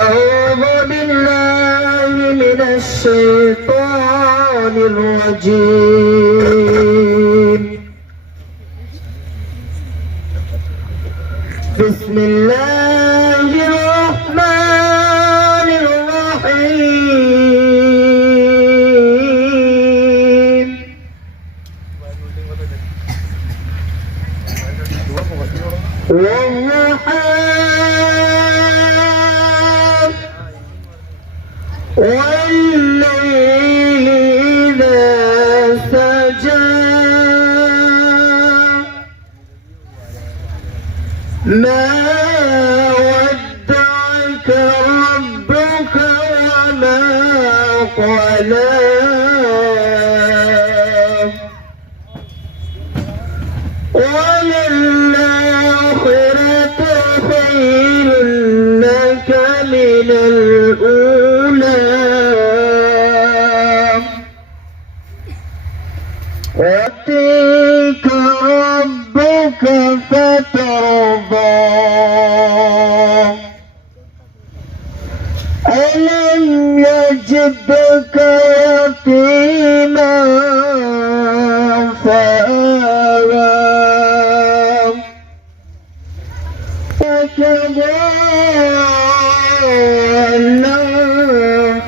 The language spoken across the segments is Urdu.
أعوذ بالله من الشيطان الرجيم. بسم الله الرحمن الرحيم. والضحى والليل إذا سجى ما ودعك ربك وما قلى وللآخرة خير لك من الأولى واتيك ربك فترضى ألم يجدك يتيما فآوى وضالا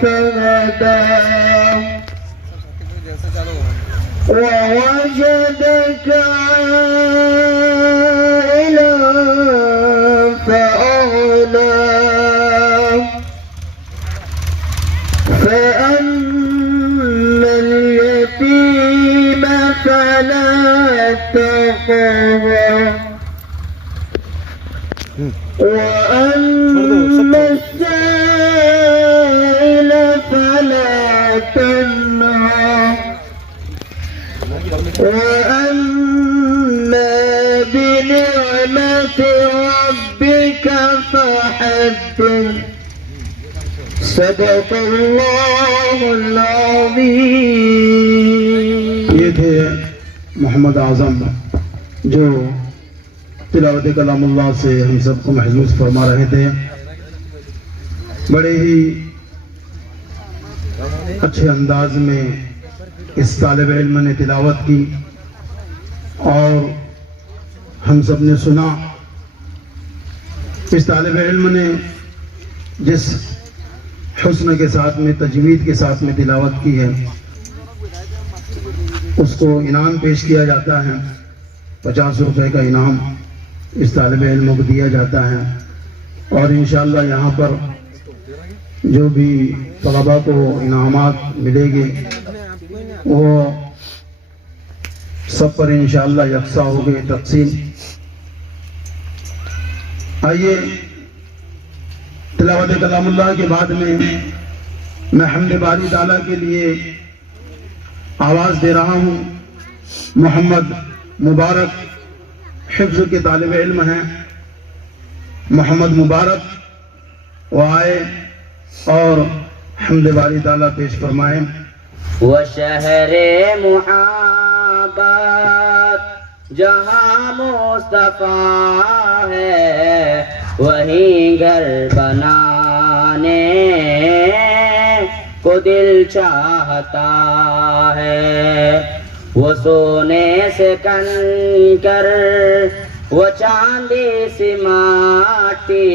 فهدى ووجدك عائلا فأغنى فأما اليتيم فلا تقهر وأما السائل فلا تنهر وأما بنعمة ربك فحدث. صدق اللہ العظیم. یہ تھے محمد اعظم جو تلاوت کلام اللہ سے ہم سب کو محظوظ فرما رہے تھے. بڑے ہی اچھے انداز میں اس طالب علم نے تلاوت کی اور ہم سب نے سنا. اس طالب علم نے جس حسن کے ساتھ میں تجوید کے ساتھ میں تلاوت کی ہے اس کو انعام پیش کیا جاتا ہے. 50 روپے کا انعام اس طالب علم کو دیا جاتا ہے اور انشاءاللہ یہاں پر جو بھی طلباء کو انعامات ملے گے وہ سب پر انشاءاللہ یکساں ہوگے تقسیم. آئیے تلاوت کلام اللہ کے بعد میں حمد باری تعالیٰ کے لیے آواز دے رہا ہوں. محمد مبارک حفظ کے طالب علم ہیں. محمد مبارک وہ آئے اور حمد باری تعالیٰ پیش فرمائیں. وہ شہر محبت جہاں مصطفیٰ ہے وہیں گھر بنانے کو دل چاہتا ہے. وہ سونے سے کنکر وہ چاندی سی ماٹی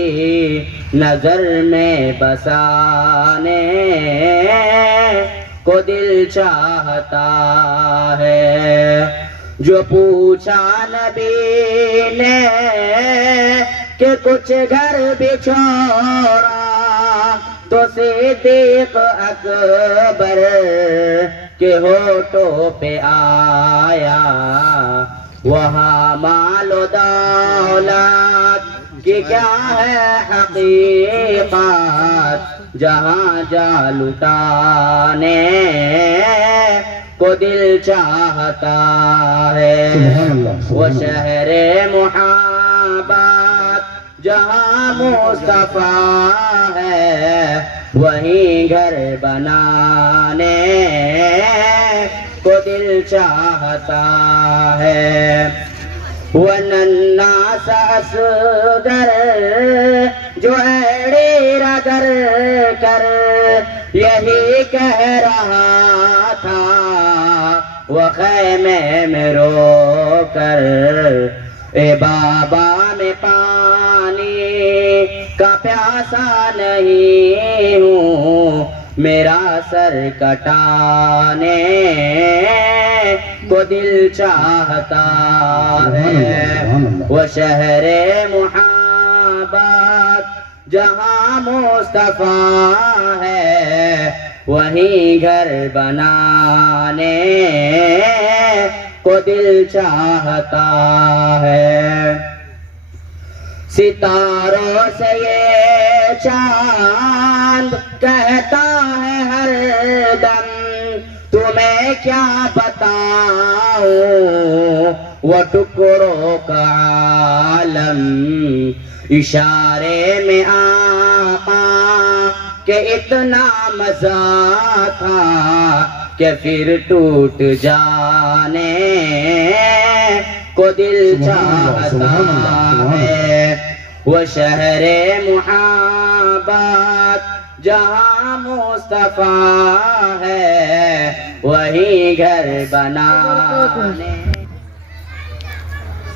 نظر میں بسانے کو دل چاہتا ہے. جو پوچھا نبی نے کہ کچھ گھر بھی چھوڑا تو صدیق اکبر کے ہونٹوں پہ آیا. وہاں مال و دولت کی کیا ہے حقیقت جہاں جا لٹانے کو دل چاہتا ہے. وہ شہر محبت جہاں مصطفیٰ ہے وہیں گھر بنانے کو دل چاہتا ہے. وَنَنَّاسَ أَصْغَرَ جو ایڑی رگر کر یہی کہہ رہا تھا، وہ خیمے میں رو کر اے بابا میں پانی کا پیاسا نہیں ہوں، میرا سر کٹانے کو دل چاہتا ہے۔ وہ شہر محبت جہاں مصطفیٰ ہے، وہیں گھر بنانے کو دل چاہتا ہے۔ ستاروں سے یہ چاند کہتا ہے ہر دم، تمہیں کیا بتاؤں وہ ٹکڑوں کا عالم، اشارے میں آقا کہ اتنا مزہ تھا کہ پھر ٹوٹ جانے کو دل چاہتا ہے۔ وہ شہر محبت جہاں مصطفیٰ ہے، وہیں گھر بنانے۔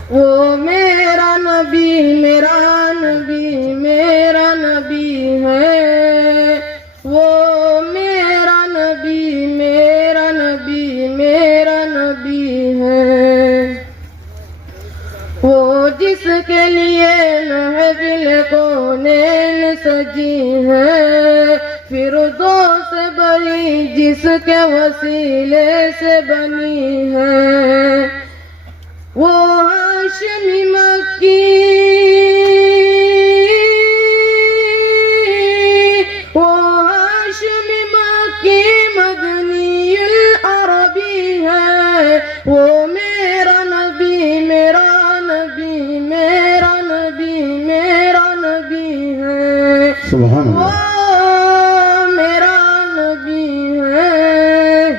وہ میرا نبی میرا نبی میرا نبی ہے، وہ میرا نبی میرا نبی میرا نبی ہے، وہ جس کے لیے محفل کونین سجی ہے، فردوس بری جس کے وسیلے سے بنی ہے، وہ ہاشمی مکی، وہ ہاشمی مکی مدنی العربی ہے، وہ میرا نبی میرا نبی میرا نبی میرا نبی ہے، سبحان اللہ۔ وہ میرا نبی ہے،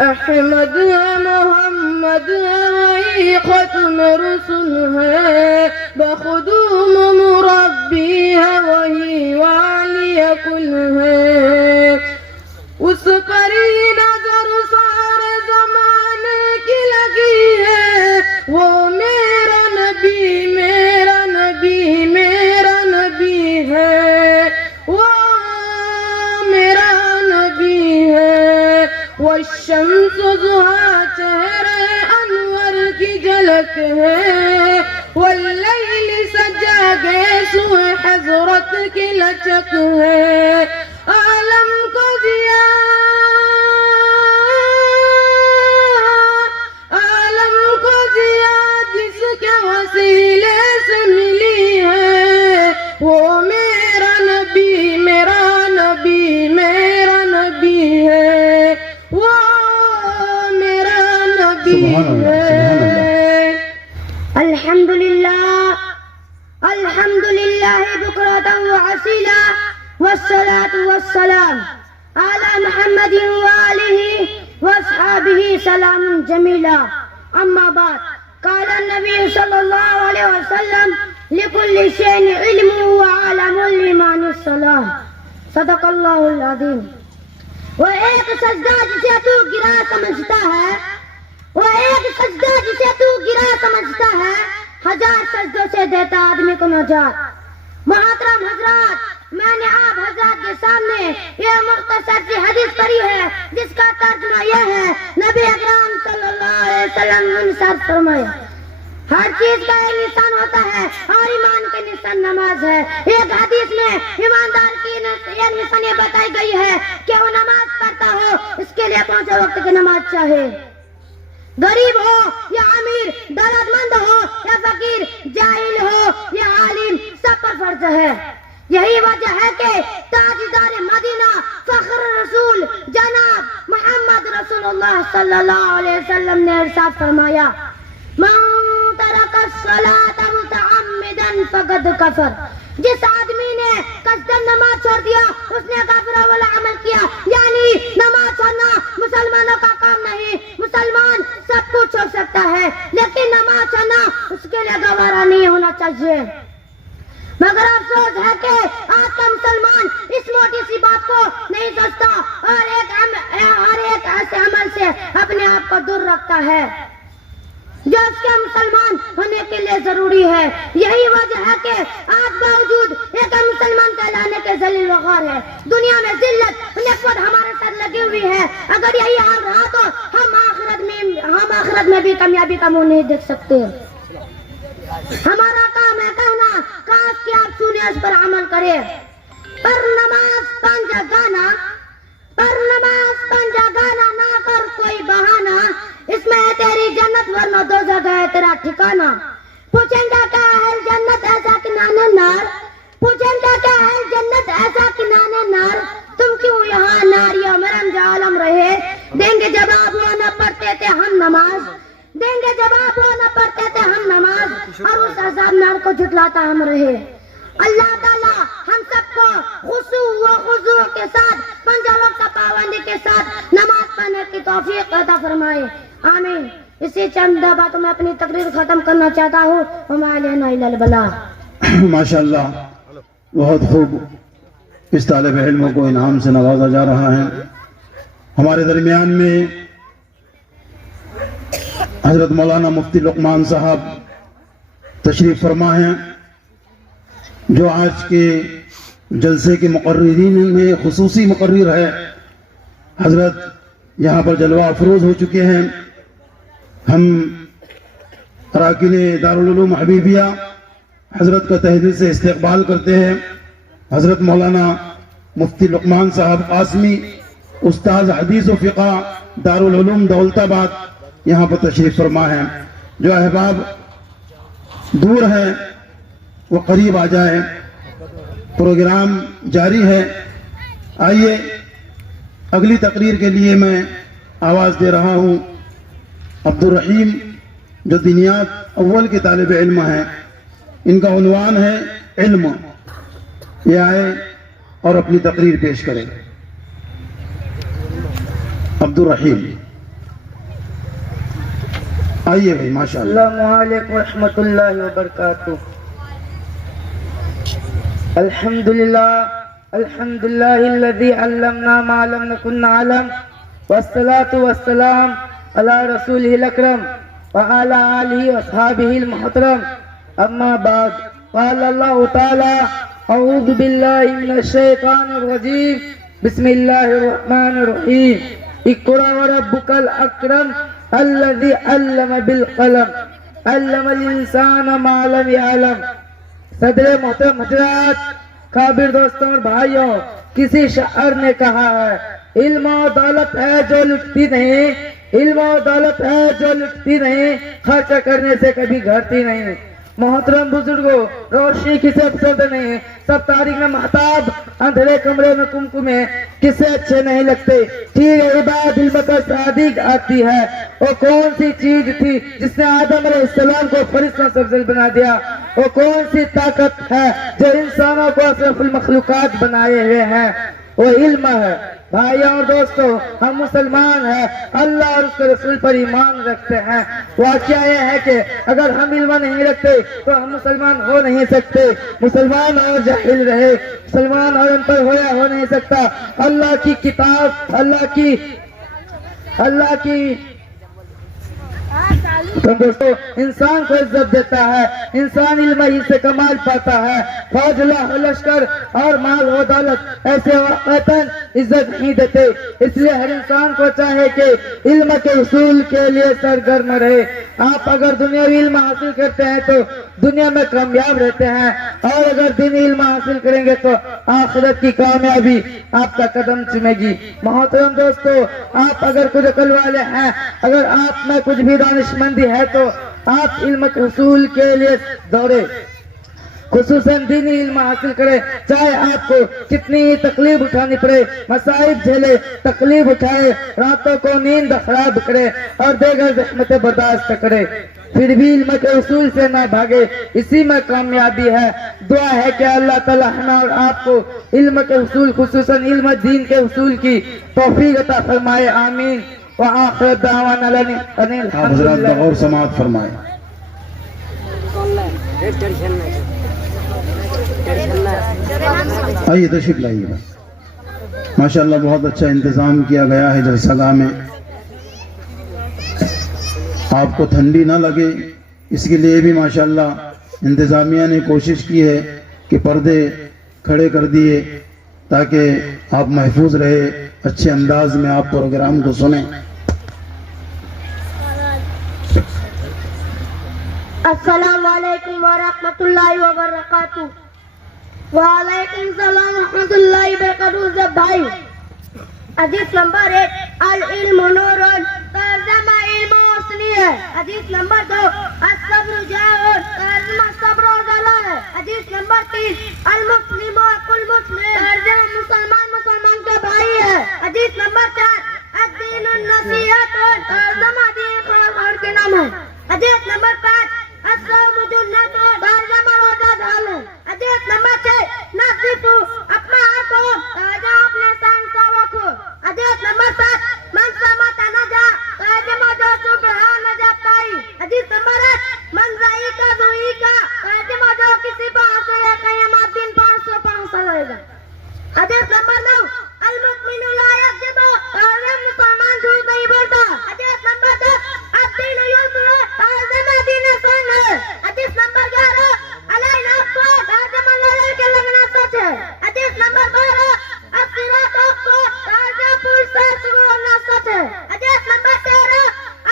احمد ہے محمد ہے وہی ختم رسول ہے، بخدوم مربی ہے وہی والی کل ہے، اس پر ہی نظر سارے زمانے کی لگی ہے، وہ میرا نبی میرا نبی میرا نبی ہے، وہ میرا نبی ہے، والشمس ضحیٰ چہرے انور کی جھلک ہے، واللیل سجا گیسو حضرت کی لچک ہے، عالم کو دیا عالم کو دیا جس کے وسیلے سے ملی ہے، وہ میرا نبی میرا نبی میرا نبی ہے، وہ میرا نبی ہے۔ الحمدللہ الحمدللہ بکرۃ وعصیلا، والصلاة والسلام على محمد وآلہ واصحابہ سلام جمیلا، اما بعد، قال النبی صلی اللہ علیہ وسلم لكل شيء علم وعالم الإيمان الصلاة، صدق اللہ العظیم۔ وہ ایک سجدہ جسے تو گرا سمجھتا ہے، وہ ایک سجدہ جسے تو گرا سمجھتا ہے، ہزار سجدوں سے دیتا آدمی کو نجات۔ محترم حضرات، میں نے آپ حضرات کے سامنے یہ مختصر سی حدیث پڑھی ہے جس کا ترجمہ یہ ہے، نبی اکرم صلی اللہ علیہ وسلم نے ارشاد فرمایا، ہر چیز کا ایک نشان ہوتا ہے اور ایمان کا نشان نماز ہے۔ ایک حدیث میں ایماندار کی یہ نشانی بتائی گئی ہے کہ وہ نماز پڑھتا ہو، اس کے لیے 5 وقت کی نماز چاہے، غریب ہو یا امیر، دولت مند ہو یا فقیر، جاہل ہو یا عالم، سب پر فرض ہے۔ یہی وجہ ہے کہ تاجدار مدینہ فخر رسول جناب محمد رسول اللہ صلی اللہ علیہ وسلم نے ارشاد فرمایا، من ترک الصلاۃ متعمدا فقد کفر، جس آدمی نے قصدن نماز چھوڑ دیا اس نے کافرہ والا عمل کیا، یعنی نماز چھوڑنا مسلمانوں کا کام نہیں، مسلمان سب کچھ چھوڑ سکتا ہے لیکن نماز چھوڑنا اس کے لیے گوارا نہیں ہونا چاہیے۔ مگر افسوس ہے کہ نہیں سوچتا اور ایک ایسے عمل سے اپنے آپ کو دور رکھتا ہے جو اس کے مسلمان ہونے کے لیے ضروری ہے. یہی وجہ ہے کہ آج باوجود ایک مسلمان کہلانے کے ذلیل وخوار ہے. دنیا میں ذلت نکبت ہمارے ساتھ لگی ہوئی ہے. اگر یہی حال رہا تو ہم آخرت میں بھی کامیابی کا منہ نہیں دیکھ سکتے. ہمارا کام ہے کہنا کاش کہ آپ سنیں اس پر عمل کرے. پر نماز پنجا گانا نہ کر کوئی بہانہ. اس میں ہے تیری جنت ورنہ دوزخ ہے تیرا ٹھکانہ. پوچھیں گا کیا ہے جنت ایسا کنانے نار. پوچھیں گا کیا ہے جنت ایسا کنانے نار. تم کیوں یہاں ناریوں میں رنج عالم رہے. دیں گے جواب وہ نہ پڑھتے تھے ہم نماز. دیں گے جواب وہ نہ پڑھتے تھے ہم نماز. اور اس عذاب نار کو جھٹلاتا ہم رہے. اللہ تعالیٰ ہم سب کو خشوع و خضوع کے ساتھ پنج وقت پابندی کے ساتھ نماز پڑھنے کی توفیق عطا فرمائے. آمین. اسی چند باتوں میں اپنی تقریر ختم کرنا چاہتا ہوں. وما علینا الا البلاغ. ماشاءاللہ بہت خوب. اس طالب علم کو انعام سے نوازا جا رہا ہے. ہمارے درمیان میں حضرت مولانا مفتی لقمان صاحب تشریف فرما ہیں جو آج کے جلسے کے مقررین میں خصوصی مقرر ہے. حضرت یہاں پر جلوہ افروز ہو چکے ہیں. ہم اراکین دارالعلوم حبیبیہ حضرت کا تہ دل سے استقبال کرتے ہیں. حضرت مولانا مفتی لقمان صاحب قاسمی استاذ حدیث و فقہ دارالعلوم دولت آباد یہاں پر تشریف فرما ہیں. جو احباب دور ہیں وہ قریب آ جائیں. پروگرام جاری ہے. آئیے اگلی تقریر کے لیے میں آواز دے رہا ہوں عبد الرحیم جو دینیات اول کے طالب علم ہیں. ان کا عنوان ہے علم. یہ آئے اور اپنی تقریر پیش کریں. عبد الرحیم آئیے بھائی. ماشاءاللہ. السلام علیکم ورحمۃ اللہ وبرکاتہ. الحمدللہ الذی علمنا ما لم نکن نعلم والصلاة والسلام علی رسولہ الاکرم وعلی آلہ واصحابہ المحترم. اما بعد قال اللہ تعالی اعوذ باللہ من الشیطان الرجیم بسم اللہ الرحمن الرحیم. اقرأ وربک الاکرم الذي علم بالقلم علم الانسان ما لم يعلم. صدر محترم حضرات، کابر دوستوں اور بھائیوں، کسی شاعر نے کہا ہے علم و دولت ہے جو لٹتی نہیں. علم و دولت ہے جو لٹتی نہیں، خرچ کرنے سے کبھی گھٹتی نہیں. محترم بزرگوں، روشنی کسے پسند نہیں. سب تاریخ میں محتاب، اندھیرے کمرے میں کمکمے کسے اچھے نہیں لگتے. ٹھیک ہے، عباد علم کا صادق آتی ہے. وہ کون سی چیز تھی جس نے آدم علیہ السلام کو فرشتوں سے افضل بنا دیا؟ وہ کون سی طاقت ہے جو انسانوں کو اشرف المخلوقات بنائے ہوئے ہیں؟ وہ علم ہے. بھائیوں اور دوستوں، ہم مسلمان ہیں، اللہ اور اس کے رسول پر ایمان رکھتے ہیں. واقعہ یہ ہے کہ اگر ہم علم نہیں رکھتے تو ہم مسلمان ہو نہیں سکتے. مسلمان اور جاہل رہے، مسلمان اور ان پر ہویا ہو نہیں سکتا. اللہ کی کتاب، اللہ کی تو دوستو انسان کو عزت دیتا ہے. انسان علم ہی سے کمال پاتا ہے. فوج لاہ لشکر اور مال و دولت ایسے واقعتاً عزت نہیں دیتے. اس لیے ہر انسان کو چاہے کہ علم کے حصول کے لیے سرگرم رہے. آپ اگر دنیاوی علم حاصل کرتے ہیں تو دنیا میں کامیاب رہتے ہیں، اور اگر دینی علم حاصل کریں گے تو آخرت کی کامیابی آپ کا قدم چومے گی. محترم دوستو، آپ اگر کچھ عقل والے ہیں، اگر آپ میں کچھ بھی دانش مندی ہے تو آپ علم کے حصول کے لیے دوڑے، خصوصاً دینی علم حاصل کرے. چاہے آپ کو کتنی ہی تکلیف اٹھانی پڑے، مصائب جھیلے، تکلیف اٹھائے، راتوں کو نیند خراب کرے اور دیگر زحمتیں برداشت کرے، پھر بھی علم کے حصول سے نہ بھاگے. اسی میں کامیابی ہے. دعا ہے کہ اللہ تعالیٰ ہمیں اور آپ کو علم کے حصول، خصوصاً علم دین کے حصول کی توفیق عطا فرمائے. آمین. وآخر دعوانا ان آپ حضرات بغور سماعت فرمائیں. آئیے تشریف لائیے. ماشاءاللہ بہت اچھا انتظام کیا گیا ہے جلسہ گاہ میں. آپ کو ٹھنڈی نہ لگے اس کے لیے بھی ماشاءاللہ انتظامیہ نے کوشش کی ہے کہ پردے کھڑے کر دیے تاکہ آپ محفوظ رہے, اچھے انداز میں آپ پروگرام کو سنیں. السلام علیکم ورحمۃ اللہ وبرکاتہ. وعلیکم السلام ورحمۃ اللہ وبرکاتہ. بھائی حدیث نمبر 1 العلم نور ترجمہ علم وصلی ہے. حدیث نمبر 2 الصبر جاء ترجمہ صبر و ضلع ہے. حدیث نمبر 3 المسلم اخو المسلم ترجمہ مسلمان مسلمان کا بھائی ہے. حدیث نمبر 4 الدین النصیحت ترجمہ دین خیر کے نام ہے. حدیث نمبر 5 الصوم جنت ترجمہ روزہ ڈھال ہے. حدیث نمبر 6 نصف اپنا آپ ہو ترجمہ اپنے سان صاف رکھو. حدیث نمبر 7 من سمت نجا ترجمہ جو سبحان نجات پائی. حدیث نمبر 8 من رائی کا دوئی کا ترجمہ جو کسی بات سے قیامت دن 500 رہے گا. حدیث نمبر 9 المؤمن لا یکذب ترجمہ مسلمان جھوٹ نہیں بولتا. حدیث نمبر 10 الدین یسر ترجمہ دین آسان ہے. حدیث نمبر 11 علی نفس ترجمہ لڑائی کے لگنا سچ ہے. حدیث نمبر 12 الصراط ترجمہ پور سے شروع ہونا سچ ہے. حدیث نمبر 13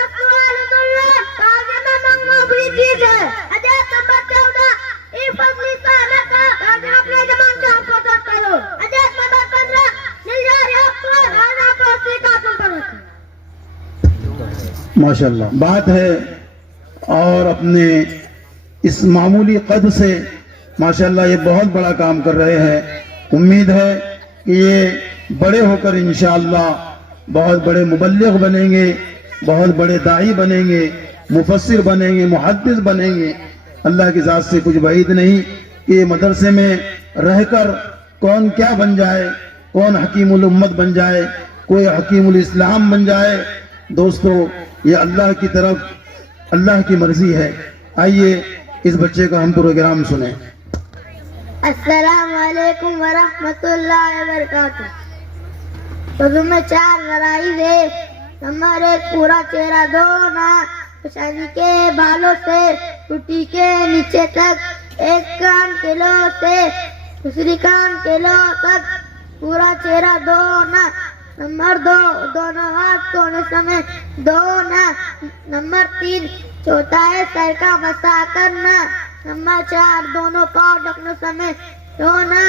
السؤال ضرور ترجمہ مانگنا بھی چیز ہے. حدیث نمبر 14 احفظ لسانک ترجمہ اپنے زبان کا حفاظت کرو. حدیث نمبر 15 نجار حق ترجمہ پوسی کا تم پر رکھو. ماشاءاللہ بات ہے, اور اپنے اس معمولی قد سے ماشاءاللہ یہ بہت بڑا کام کر رہے ہیں. امید ہے کہ یہ بڑے ہو کر انشاءاللہ بہت بڑے مبلغ بنیں گے, بہت بڑے داعی بنیں گے, مفسر بنیں گے, محدث بنیں گے. اللہ کی ذات سے کچھ بعید نہیں کہ یہ مدرسے میں رہ کر کون کیا بن جائے, کون حکیم الامت بن جائے, کوئی حکیم الاسلام بن جائے. دوستو یہ اللہ کی طرف اللہ کی مرضی ہے. آئیے اس بچے کا ہم پروگرام سنیں. السلام علیکم ورحمۃ اللہ وبرکاتہ. اردو میں 4 غرائز ہے. نمبر 1 پورا چہرہ دھونا پیشانی کے بالوں سے ٹوٹی کے نیچے تک, ایک کان کے لو سے دوسری کان کے لو تک پورا چہرہ دھونا. نمبر 2 دونوں ہاتھ دھونے سمے دھونا. نمبر 3 چوتھائی سر کا مسح کرنا. نمبر 4 دونوں پاؤں ڈھکنے سمے دھونا.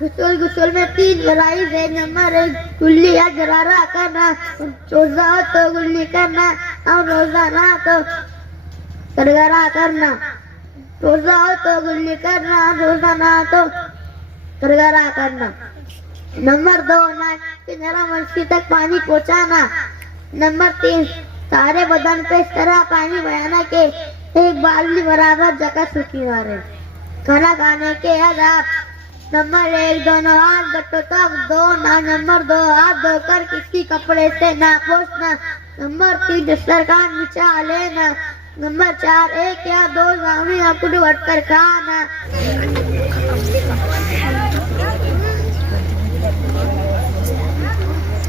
غسل میں 3 غرائز ہے. نمبر 1 کلی یا گرارہ کرنا, روزہ ہو تو گلی کرنا, اور روزہ نہ تو گرگرا کرنا. روزہ ہو تو گلی کرنا, روزہ نہ تو گرگرا کرنا. نمبر 2 نرم منشی تک پانی پہنچانا. نمبر 3 سارے بدن پہ اس طرح پانی بہانا کہ ایک بالٹی برابر جگہ سوکھی نہ رہے. کھانا کھانے کے آداب. نمبر 1 دونوں ہاتھ گٹوں تک دھونا. نمبر 2 ہاتھ دھو کر کسی کپڑے سے نہ پوچھنا. نمبر 3 دسترخوان بچھا لینا. نمبر 4 1 یا 2 زامن اکڑ وٹ کر کھانا.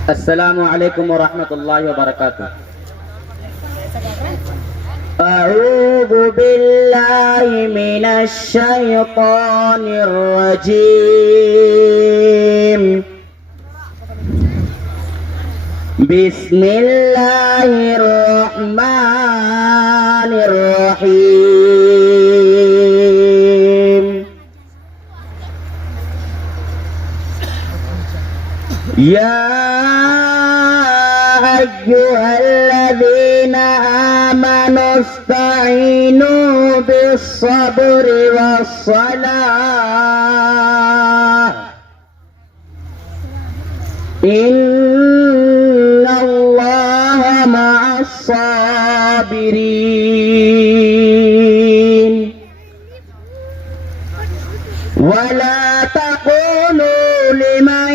السلام علیکم ورحمۃ اللہ وبرکاتہ. اعوذ باللہ من الشیطان الرجیم. بسم اللہ الرحمن الرحیم. یا أيها الذين آمنوا استعينوا بالصبر والصلاة إن الله مع الصابرين. ولا تقولوا لمن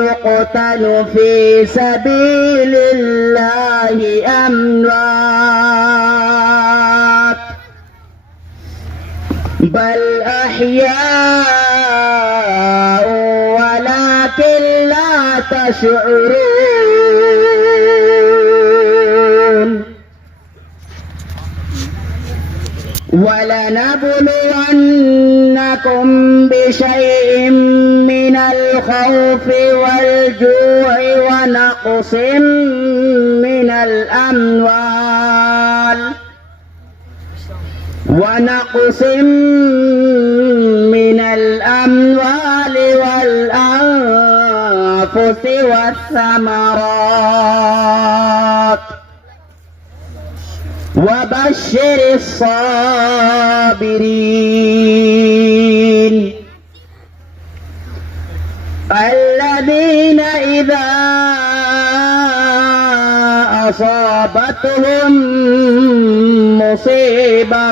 يقتل في سبيل الله أموات بل أحياء ولكن لا تشعرون ولنبلونكم بشيء من الخوف والجوع ونقص من الأموال والأنفس والثمرات وبشر الصابرين الذين إذا أصابتهم مصيبة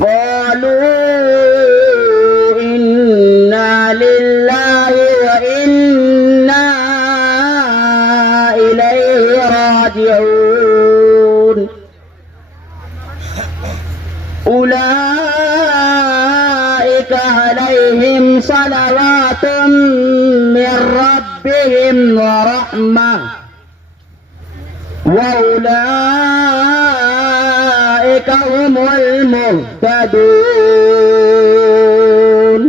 قالوا إنا لله وإنا إليه راجعون أولئك عليهم صلوات من ربهم ورحمة وأولئك هم المهتدون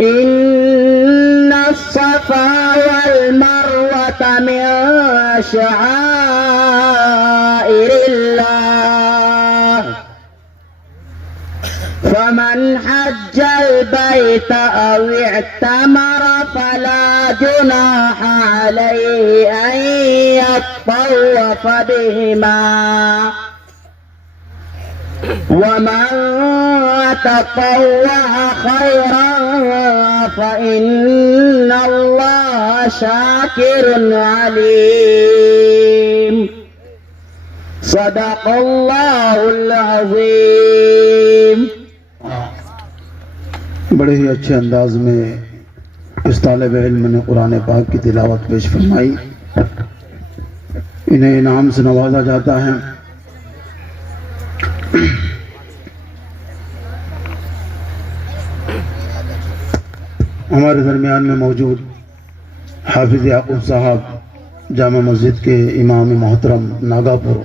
إن الصفا والمروة من شعائر الله فمن حج البيت أو اعتمر فلا جناح عليه أن يطوف بهما ومن تطوع خيرا فإن الله شاكر عليم صدق الله العظيم. بڑے ہی اچھے انداز میں اس طالب علم نے قرآن پاک کی تلاوت پیش فرمائی. انہیں انعام سے نوازا جاتا ہے. ہمارے درمیان میں موجود حافظ یعقوب صاحب جامع مسجد کے امام محترم ناگاپور،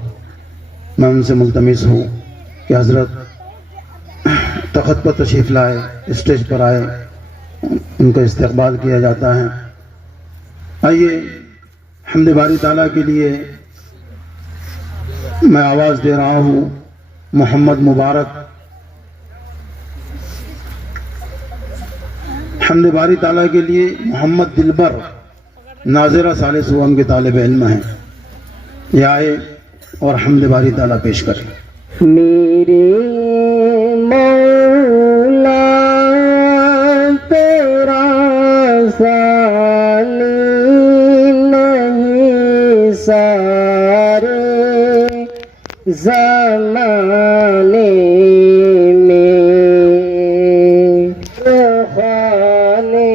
میں ان سے ملتمس ہوں کہ حضرت تخت پر تشریف لائے، اسٹیج پر آئے، ان کا استقبال کیا جاتا ہے. آئیے حمد باری تعالیٰ کے لیے میں آواز دے رہا ہوں محمد مبارک. حمد باری تعالیٰ کے لیے محمد دلبر ناظرہ ثالث اوم کے طالب علم ہیں. یہ آئے اور حمد باری تعالیٰ پیش کریں. میرے مولا تیرا ثانی نہیں سارے زمانے میں خانے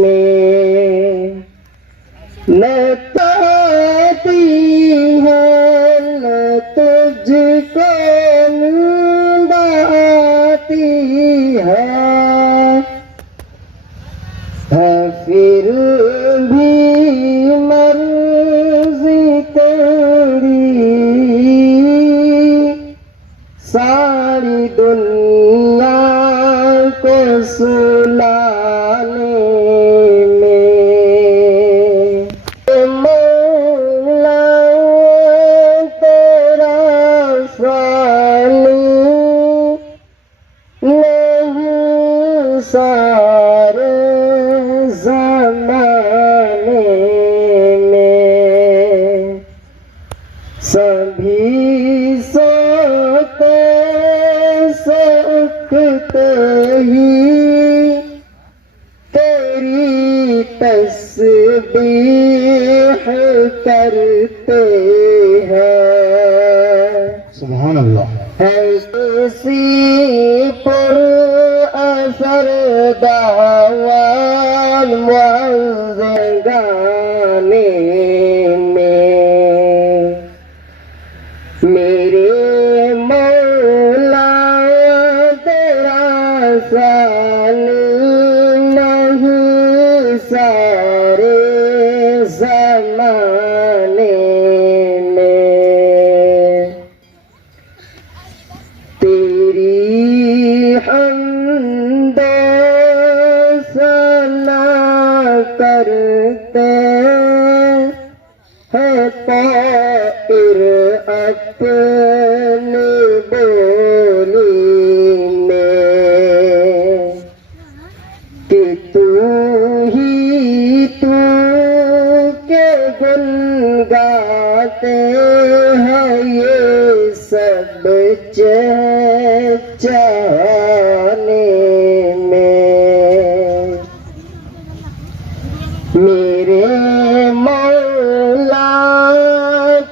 میں نہ پاتی ہے نہ تجھ کو نیند آتی ہے پھر بھی مرضی تیری ساری دنیا کو سلانے میں. مولا تیرا ثانی نہیں سارے زمانے میں سبھی سوتے سے اٹھتے ہی تیری تسبیح کرتے ہیں. سبحان اللہ. ہے کسی پر اثر دعوان معذگانے میں میرے مولا تیرا ثانی حمد ثنا کرتے ہیں طائر اپنی بولی میں کہ تو ہی تو کے گن گاتے ہیں یہ سب چہچہانے میں میرے مولا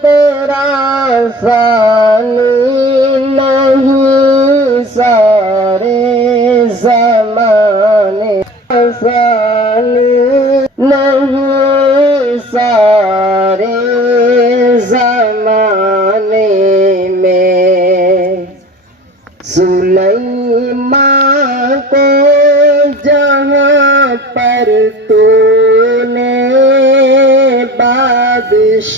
تیرا ثانی نہیں سارے زمانے ثانی نہیں سارے زمانے میں سلیمان کو جہاں پر تو نے بادشاہی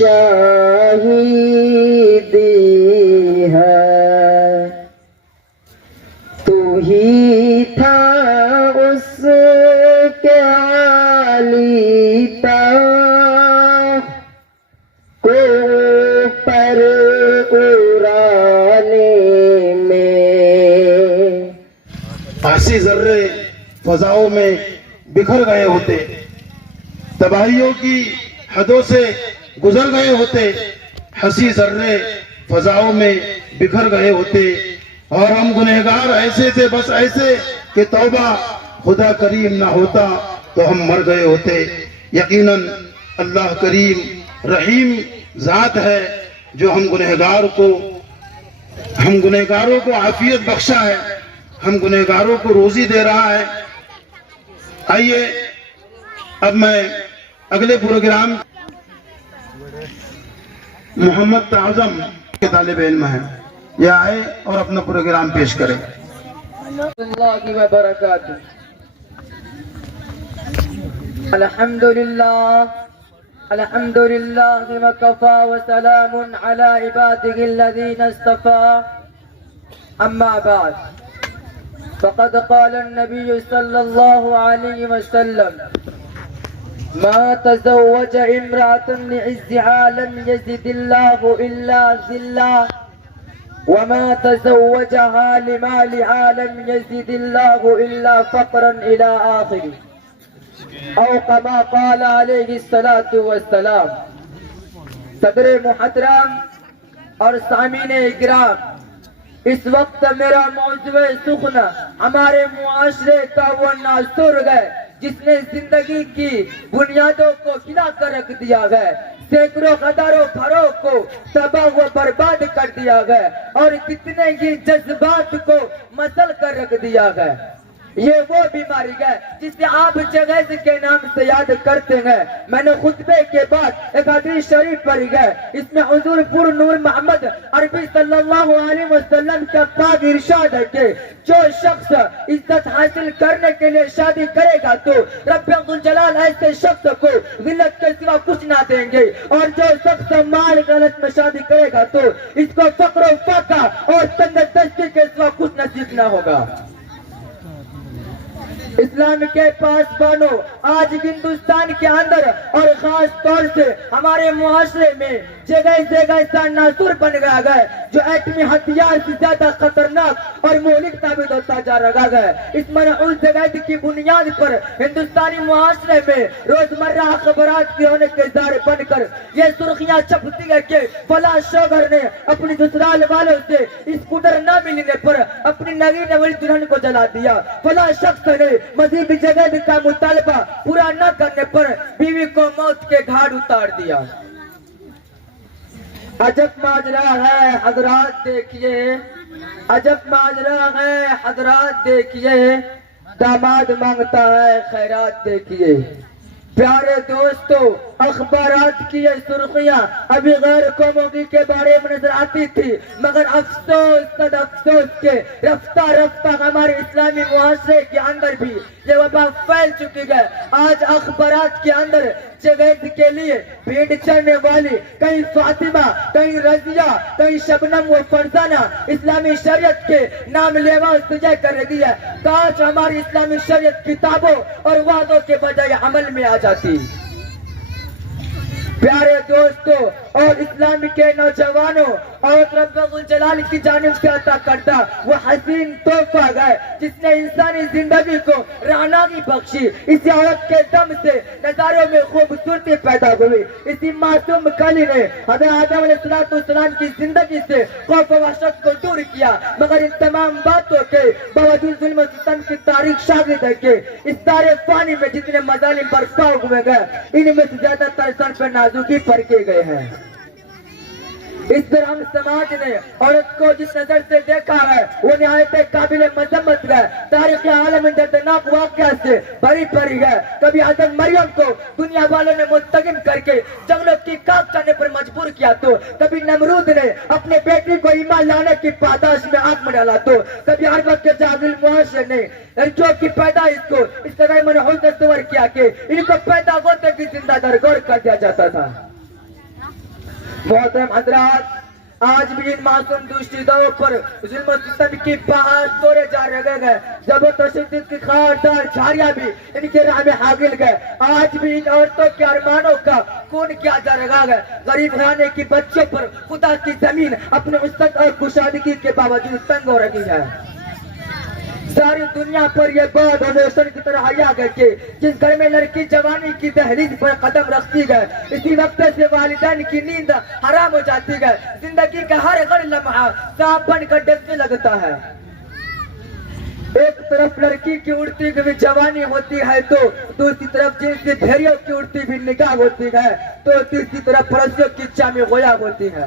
دی ہے تو ہی تھا اس کے عالی تخت کو پر اڑانے میں 80 ذرے فضاؤں میں بکھر گئے ہوتے، تباہیوں کی حدوں سے گزر گئے ہوتے، 80 ذرے فضاؤں میں بکھر گئے ہوتے، اور ہم گنہگار ایسے تھے، بس ایسے کہ توبہ خدا کریم نہ ہوتا تو ہم مر گئے ہوتے۔ یقیناً اللہ کریم رحیم ذات ہے جو ہم گنہگاروں کو عافیت بخشا ہے، ہم گنہگاروں کو روزی دے رہا ہے۔ آئیے اب میں اگلے پروگرام محمد تعظم کے طالب علم ہیں، یہ آئے اور اپنا پروگرام پیش کریں۔ اللہ وبرکاتہ۔ الحمدللہ وکفا وسلام علی عباده الذین اصطفى، اما بعد فقد قال النبي صلى الله عليه وسلم: ما تزوج امرأة لعزها لم يزد الله إلا ذلا، وما تزوجها لمالها لم يزد الله إلا فقرا إلى آخره، او كما قال عليه الصلاة والسلام۔ صدر محترم اور سامعین اکرام، اس وقت میرا موضوع سخن ہمارے معاشرے کا وہ ناسور ہے جس نے زندگی کی بنیادوں کو گرا کر رکھ دیا ہے، سینکڑوں ہزاروں گھروں کو تباہ و برباد کر دیا ہے، اور کتنے ہی جذبات کو مسل کر رکھ دیا ہے۔ یہ وہ بیماری ہے جسے آپ جگہ کے نام سے یاد کرتے ہیں۔ میں نے خطبے کے بعد ایک حدیث شریف پڑھی ہے، اس میں حضور پر نور محمد عربی صلی اللہ علیہ وسلم کا پاک ارشاد ہے کہ جو شخص عزت حاصل کرنے کے لیے شادی کرے گا تو رب الجلال ایسے شخص کو ذلت کے سوا کچھ نہ دیں گے، اور جو شخص مال غلط میں شادی کرے گا تو اس کو فقر و فاقہ اور تنگ دستی کے سوا کچھ نصیب نہ ہوگا۔ اسلام کے پاس بانو، آج ہندوستان کے اندر اور خاص طور سے ہمارے معاشرے میں جگہ جگہ ایسا ناسور بن گیا ہے جو ایٹمی ہتھیار سے زیادہ خطرناک اور مہلک ثابت ہوتا جا رہا ہے۔ اس منحوس جگہ کی بنیاد پر ہندوستانی معاشرے میں روزمرہ خبرات کی ہونے کے ذریعے بن کر یہ سرخیاں چھپتی ہے کہ فلاں شوہر نے اپنی سسرال والوں سے اسکوٹر نہ ملنے پر اپنی نئی نوی دلہن کو جلا دیا، فلاں شخص نے مزید جگہ کا مطالبہ پورا نہ کرنے پر بیوی کو موت کے گھاٹ اتار دیا۔ عجب ماجرا ہے حضرات دیکھیے، عجب ماجرا ہے حضرات دیکھیے، داماد مانگتا ہے خیرات دیکھیے۔ پیارے دوستو، اخبارات کی یہ سرخیاں ابھی غیر قوموں کے بارے میں نظر آتی تھی، مگر افسوس قد افسوس کے رفتہ رفتہ ہمارے اسلامی معاشرے کے اندر بھی یہ وبا پھیل چکی ہے۔ آج اخبارات کے اندر جگہ کے لیے بھیڑ چڑھنے والی کہیں فاطمہ، کہیں رضیہ، کہیں شبنم و فرزانہ اسلامی شریعت کے نام لیوا سجے کر رہی ہے۔ کاش ہماری اسلامی شریعت کتابوں اور وعدوں کے بجائے عمل میں آ جاتی۔ پیارے دوستو اور اسلام کے نوجوانوں، اور رب الجلال کی جانب سے عطا کرتا وہ حسین تحفہ ہے جس نے انسانی زندگی کو رونقی بخشی۔ اسی عورت کے دم سے نظاروں میں خوبصورتی پیدا ہوئی۔ اسی معصوم کلی نے حضرت آدم علیہ السلام کی زندگی سے خوف و وحشت کو دور کیا، مگر ان تمام باتوں کے باوجود ظلم و ستم کی تاریخ شاہد ہے کہ اس سارے فانی میں جتنے مظالم برپا ہوئے گئے، ان میں سے زیادہ تر سر پہ نازکی پرکے گئے ہیں۔ اس پر ہم سماج نے عورت کو جس نظر سے دیکھا ہے وہ نہایت قابل مذمت ہے۔ تاریخ عالم دردناک واقعہ سے بھری پڑی ہے۔ کبھی حضرت مریم کو دنیا والوں نے منتقم کر کے جنگلوں کی کاٹ کرنے پر مجبور کیا، تو کبھی نمرود نے اپنے بیٹی کو ایمان لانے کی پاداش میں آگ میں ڈالا، تو کبھی عرب کے جاہل معاشرے نے لڑکیوں کی پیدائش کو اس طرح منحوس تصور کیا کہ ان کو پیدا ہوتے کی زندہ درگور کر دیا جاتا تھا۔ محترم حضرات، آج بھی ان معصوم دوشیدہوں پر ظلم و ستم کی پہاڑ توڑے جا رہے گئے، جب و تشدد کی خاردار جھاڑیاں بھی ان کے راہ میں حاغل گئے۔ آج بھی ان عورتوں کے ارمانوں کا خون کیا جا رہا ہے۔ غریب گھرانے کی بچوں پر خدا کی زمین اپنے وسعت اور کشادگی کے باوجود تنگ ہو رہی ہے۔ ساری دنیا پر یہ بات روشن کی طرح حیا ہے کہ جس گھر میں لڑکی جوانی کی دہلیز پر قدم رکھتی ہے، اسی وقت سے والدین کی نیند حرام ہو جاتی ہے۔ زندگی کا ہر ہر لمحہ سانپ بن کر ڈسنے لگتا ہے۔ ایک طرف لڑکی کی اڑتی ہوئی جوانی ہوتی ہے تو دوسری طرف جنسی بھیڑیوں کی اڑتی ہوئی نگاہ ہوتی ہے، تو تیسری طرف پڑوسیوں کی چامی گویا ہوتی ہے۔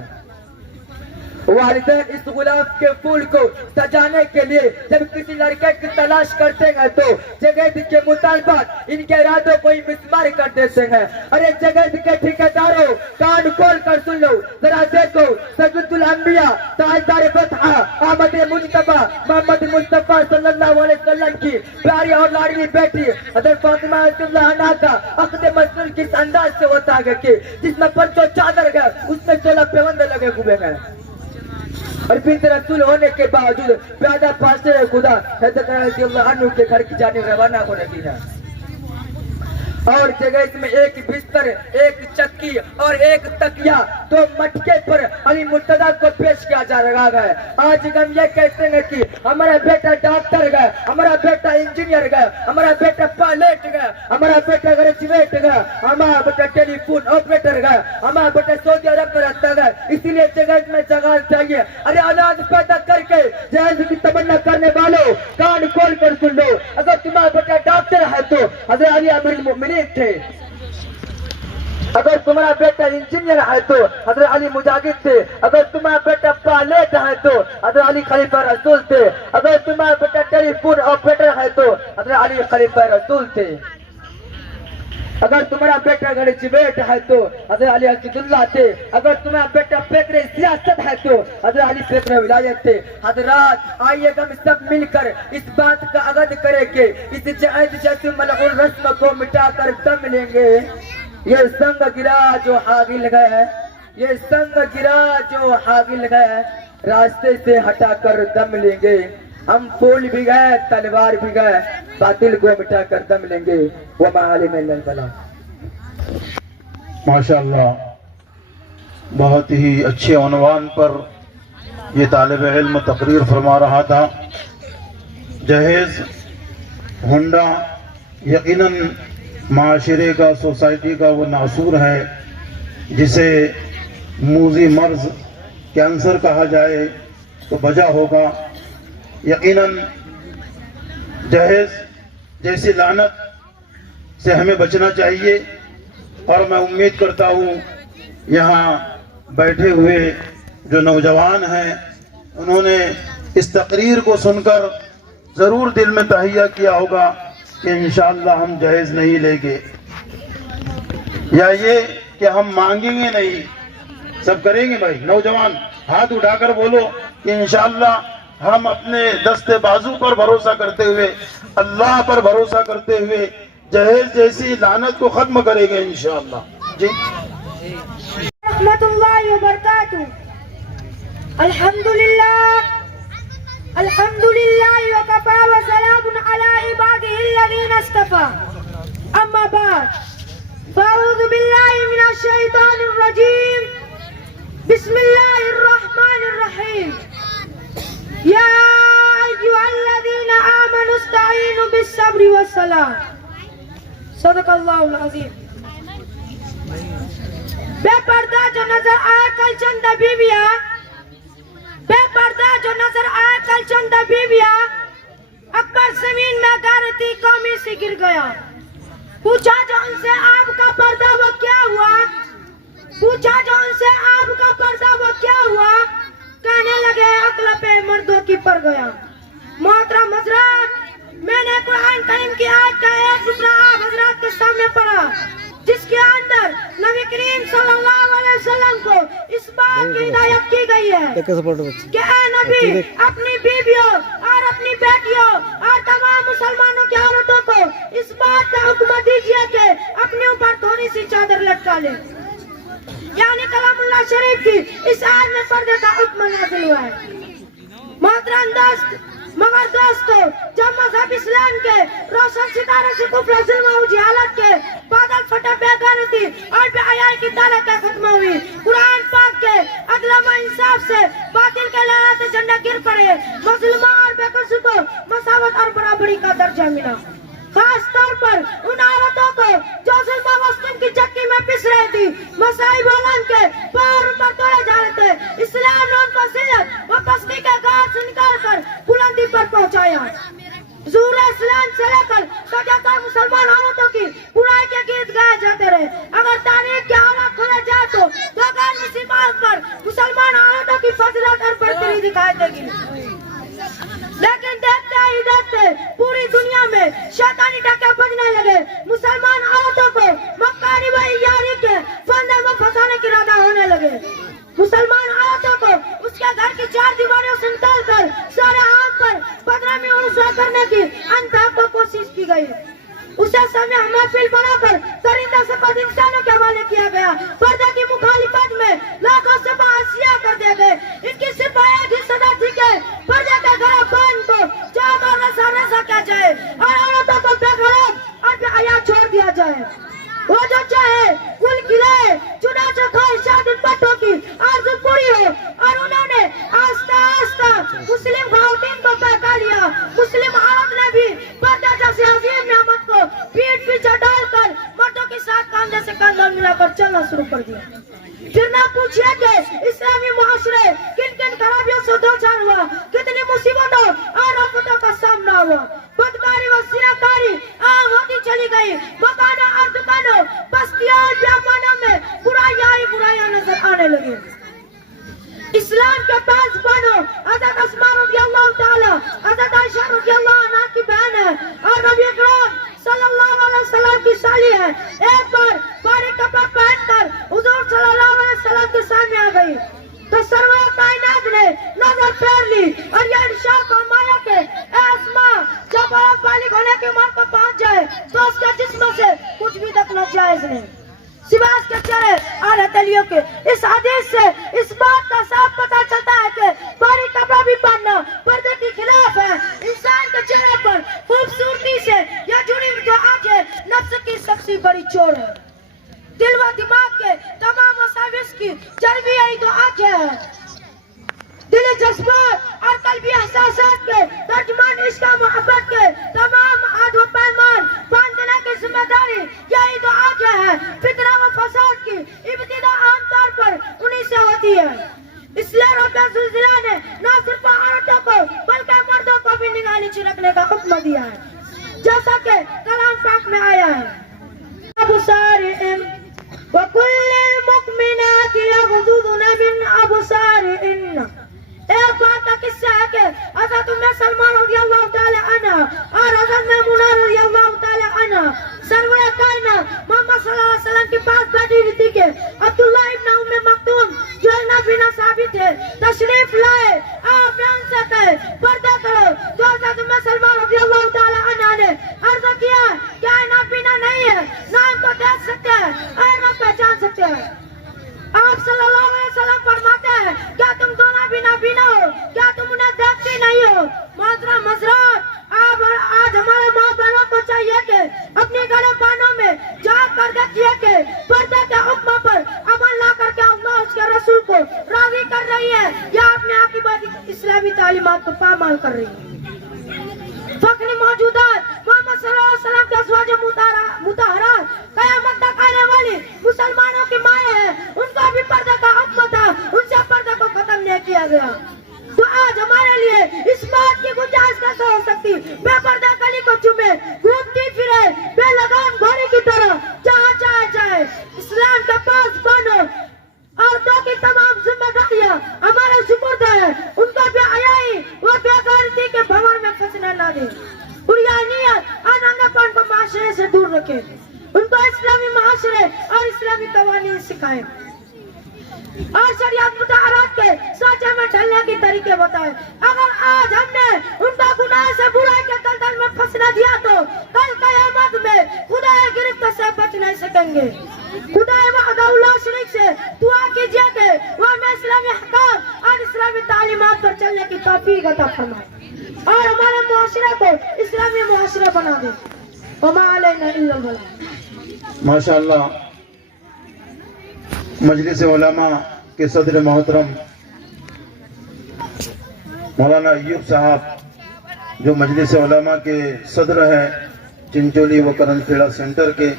والدین اس گلاب کے پھول کو سجانے کے لیے جب کسی لڑکے کی تلاش کرتے ہیں تو جگہ کے مطالبات ان کے ارادوں کو ہی مسمار کر دیتے ہیں۔ ارے جگہ کے ٹھیکیداروں، کان کھول کر سن لو، ذرا دیکھو سید الانبیاء تاجدار فتح احمد مجتبی محمد مصطفیٰ صلی اللہ علیہ وسلم کی پیاری اور لاڈلی بیٹی حضرت فاطمہ رضی اللہ عنہا کا عقد مسنون کس انداز سے ہوتا ہے کہ جس میں پنچو چادر ہے، اس میں 16 پیوند لگے ہوئے ہیں، اور بنت رسول ہونے کے باوجود پیادہ پاسے خدا حضرت رضی اللہ عنہ کے گھر کی جانب روانہ ہو رہی ہے۔ اور جگہ میں ایک بستر، ایک چکی اور ایک تکیہ، تو مٹکے پر علی مرتضیٰ کو پیش کیا جا رہا ہے۔ آج ہم یہ کہتے ہیں کہ ہمارا بیٹا ڈاکٹر گیا، ہمارا بیٹا انجینئر گیا، ہمارا بیٹا پائلٹ گیا، ہمارا بیٹا گریجویٹ گیا، ہمارا بیٹا ٹیلی فون آپریٹر گیا، ہمارا بیٹا سعودی عرب میں رہتا گیا، اسی لیے جگہ میں جگہ چاہیے۔ ارے اولاد پیدا کر کے جہیز کی تمنا کرنے والوں، کان کھول کر سن لو، اگر تمہارا بیٹا ڈاکٹر ہے تو حضرت علی امیر المؤمنین تھے، اگر تمہارا بیٹا انجینئر ہے تو حضرت علی مجاہد تھے، اگر تمہارا بیٹا پائلٹ ہے تو حضرت علی خلیفہ رسول تھے، اگر تمہارا بیٹا ٹیلی فون آپریٹر ہے تو حضرت علی خلیفہ رسول تھے، اگر تمہارا بیٹا گریجویٹ ہے تو حضرت علی اسد اللہ تھے، اگر تمہارا بیٹا فکر سیاست ہے تو حضرت علی فکر ولایت تھے۔ حضرات آئیے ہم سب مل کر اس بات کا عہد کریں کہ اس جہیز جیسی ملعون رسم کو مٹا کر دم لیں گے۔ یہ سنگ گرا جو حاغل گئے، یہ سنگ گرا جو حاغل گئے، راستے سے ہٹا کر دم لیں گے۔ ہم پھول بھی گئے، تلوار بھی گئے، باطل کو مٹا کر دم لیں گے۔ وما علم الا البلاغ۔ ماشاءاللہ، بہت ہی اچھے عنوان پر یہ طالب علم تقریر فرما رہا تھا۔ جہیز ہنڈا یقیناً معاشرے کا، سوسائٹی کا وہ ناصور ہے جسے موذی مرض کینسر کہا جائے تو بجا ہوگا۔ یقیناً جہیز جیسی لعنت سے ہمیں بچنا چاہیے، اور میں امید کرتا ہوں یہاں بیٹھے ہوئے جو نوجوان ہیں انہوں نے اس تقریر کو سن کر ضرور دل میں تہیہ کیا ہوگا کہ انشاءاللہ ہم جہیز نہیں لیں گے۔ یا یہ کہ ہم مانگیں گے نہیں؟ سب کریں گے بھائی. نوجوان ہاتھ اٹھا کر بولو کہ انشاءاللہ ہم اپنے دست بازو پر بھروسہ کرتے ہوئے, اللہ پر بھروسہ کرتے ہوئے جہیز جیسی لعنت کو ختم کریں گے انشاءاللہ. جی رحمت اللہ وبرکاتہ. الحمدللہ وکفا وسلام علی عبادہ الذین اصطفى. اما بعد فاعوذ باللہ من الشیطان الرجیم. بسم اللہ الرحمن الرحیم. یا ایھا الذین آمنوا استعینوا بالصبر والصلاۃ. صدق اللہ العظیم. بے پردہ جو نظر آئے کل چند بیویاں, بے پردہ جو نظر آئے کل چند بیویاں, اکبر زمین میں گارتی قومی سے گر گیا. پوچھا جو ان سے آپ کا پردہ وہ کیا ہوا, پوچھا جو ان سے آپ کا پردہ وہ کیا ہوا, کہنے لگے عقل پہ مردوں کی پر گیا. محترم حضرات, میں نے قرآن کریم کی آیت کا ایک دوسرا آپ حضرات کے سامنے پڑھا جس کے اندر نبی کریم صلی اللہ علیہ وسلم کو اس بات کی ہدایت کی گئی ہے کہ اے نبی اپنی بیویوں اور اپنی بیٹیوں اور تمام مسلمانوں کی عورتوں کو اس بات کا حکم دیجیے کہ اپنے اوپر تھوڑی سی چادر لٹکا لیں. یعنی کلام اللہ شریف کی اس آیت میں پردے کا حکم نازل ہوا ہے. محترم دوست, مگر دوستو, جب مذہب اسلام کے روشن ستارے سے کفر ظلم و جہالت کے بادل پھٹے بے غیرتی اور بے حیائی کی تاریخیں ختم ہوئی, قرآن پاک کے عدل و انصاف سے باطل کے لہراتے جھنڈے گر پڑے, مظلوموں اور بے قصوں کو مساوات اور برابری کا درجہ ملا. خاص طور پر ان عورتوں کو جو ظلم و ستم کی چکی میں پس رہی تھی, مصائب عالم کے پار پر توڑے جا رہے تھے, اسلام نے ان کو ذلت و پستی کے گھاٹ سے نکال کر بلندی پر پہنچایا. ظہور اسلام سے لے کر سجا کر مسلمان عورتوں کی برائی کے گیت گائے جاتے رہے. اگر تاریخ کے حالات کھولے جائے تو غیر مسلمان پر مسلمان عورتوں کی فضیلت اور برتری دکھائی دے گی. لیکن دیکھتے ہی دیکھتے پوری دنیا میں شیطانی ڈاکے بجنے لگے. مسلمان عورتوں کو مکاری و عیاری کے فندے میں پھنسانے کی ارادہ ہونے لگے. مسلمان عورتوں کو اس کے گھر کی چار دیواریوں سے نکال کر سارے عام پر بدنامی اور رسوا کرنے کی انتہا کوشش کی گئی. اسے سامنے محفل بنا کر درندہ سے بد انسانوں کے حوالے کیا گیا. پردے کی مخالفت میں لاکھوں سے بحثیاں کر دیے گئے. ان کی صرف ایک ہی صدا تھی کہ پردے کے گھرابان کو چاک اور رسا رسا کیا جائے اور عورتوں کو بے غیرت اور بے حیا چھوڑ دیا جائے. وہ جو چاہے کل کھلائے, چنانچہ خواہشات ان بٹوں کی آرزو پوری ہو. اور انہوں نے آہستہ آہستہ مسلم خواتین کو بہکا لیا. مسلم عورت نے بھی پردے جیسی عظیم نعمت کو پیٹ پیچھے ڈال کر مردوں کے ساتھ کاندھے سے کاندھا ملا کر چلنا شروع کر دیا. پھر نہ پوچھئے کہ اسلامی معاشرے کن کن خرابیوں سے دوچار ہوا, کتنی مصیبتوں اور آفتوں کا سامنا ہوا. بدکاری و زناکاری عام ہوتی چلی گئی. مکانوں اور دکانوں, بستیوں اور بیابانوں میں برائیاں ہی برائیاں نظر آنے لگی. اسلام کے پاس بانو حضرت اسماء رضی اللہ تعالی, حضرت عائشہ رضی اللہ عنہ کی بہن ہے اور نبی اکرم صلی اللہ علیہ وسلم کی سالی ہے. ایک بار بھاری کپڑا پہن کر حضور صلی اللہ علیہ وسلم کے سامنے آ گئی تو سرور کائنات نے نظر پھیر لی اور یہ ارشاد فرمایا کہ اے اسماء, جب عورت بالغ ہونے کی عمر پر پہنچ جائے تو اس کے جسم سے کچھ بھی دفنا جائز نہیں سوائے اس کے چہرے اور ہتھیلیوں کے. اس حدیث سے اس بات کا صاف پتہ چلتا ہے کہ بھاری کپڑا بھی پہننا پردے کے خلاف ہے. انسان کے چہرے پر خوبصورتی سے یا جڑی ہوئی جو آنکھیں نفس کی سب سے بڑی چور ہے. دل و دماغ کے تمام وساوس کی چربی یہی تو آنکھیں ہیں. دلی جذبات اور قلبی احساسات کے ترجمان عشق و محبت کے تمام عہد و پیمان باندھنے کی ذمہ داری یہی تو آنکھیں ہیں. فتنہ و فساد کی ابتدا عام طور پر انہی سے ہوتی ہے. اس لیے رب العزت نے نہ صرف عورتوں کو بلکہ مردوں کو بھی نگاہ نیچے رکھنے کا حکم دیا ہے, جیسا کہ کلام پاک میں آیا ہے أبصارهم وكل المؤمنات يغضضن من أبصارهن. ایک بات کا قصہ ہے کہ حضرت سلمان رضی اللہ تعالی عنہ اور حضرت میمونہ رضی اللہ تعالی عنہ سرور کائنات محمد صلی اللہ علیہ وسلم کے پاس کر رہی ہے۔ فخر موجودات محمد صلی اللہ علیہ وسلم کے ازواج مطہرات قیامت تک آنے والی مسلمانوں کی مائیں ہیں، ان کا بھی پردہ کا حکم تھا، ان سے پردہ کو ختم نہیں کیا گیا۔ تو آج ہمارے لیے اس بات کی گنجائش کیسے ہو سکتی بے پردہ گلی کو چومے، گھومتی پھرے بے لگام گھوڑی کی طرح جہاں چاہے جائے۔ اسلام کے پاس بانو عورتوں کی تمام ذمہ داریاں ہمارے سپرد ہے، ان کو بے حیائی و بے غیرتی کے بھنور میں پھنسنے نہ دیں، عریانیت اور ننگے پن کو معاشرے سے دور رکھیں، ان کو اسلامی معاشرے اور اسلامی قوانین سکھائیں اور شریعت مطہرات کے سانچے میں ڈھلنے کے طریقے بتائیں۔ اگر آج ہم نے ان کا گناہ سے برائی کے دلدل میں پھنسنا دیا تو کل قیامت میں خدا گرفت سے بچ نہیں سکیں گے۔ خدا وحدہ لا شریک سے دعا کیجیے کہ وہ ہمیں اسلامی احکام اور اسلامی تعلیمات پر چلنے کی توفیق عطا فرمائے اور ہمارے معاشرے کو اسلامی معاشرہ بنا دے۔ وما علینا الا البلاغ۔ ماشاءاللہ مجلس علماء کے صدر محترم مولانا ایوب صاحب جو مجلس علماء کے صدر ہیں چنچولی و کرن کھیڑا سینٹر کے،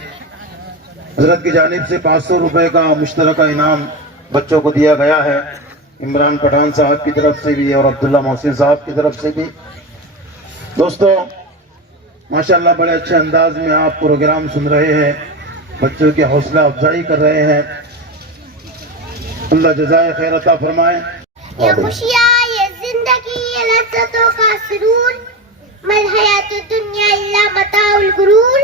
حضرت کی جانب سے 500 روپے کا مشترکہ انعام بچوں کو دیا گیا ہے، عمران پٹھان صاحب کی طرف سے بھی اور عبداللہ محسن صاحب کی طرف سے بھی۔ دوستو ماشاءاللہ بڑے اچھے انداز میں آپ پروگرام سن رہے ہیں، بچوں کی حوصلہ افزائی کر رہے ہیں، اللہ جزائے خیر عطا فرمائیں۔ یہ خوشیاں، یہ زندگی، یہ لذتوں کا سرور، مل حیات دنیا الا متاع الغرور،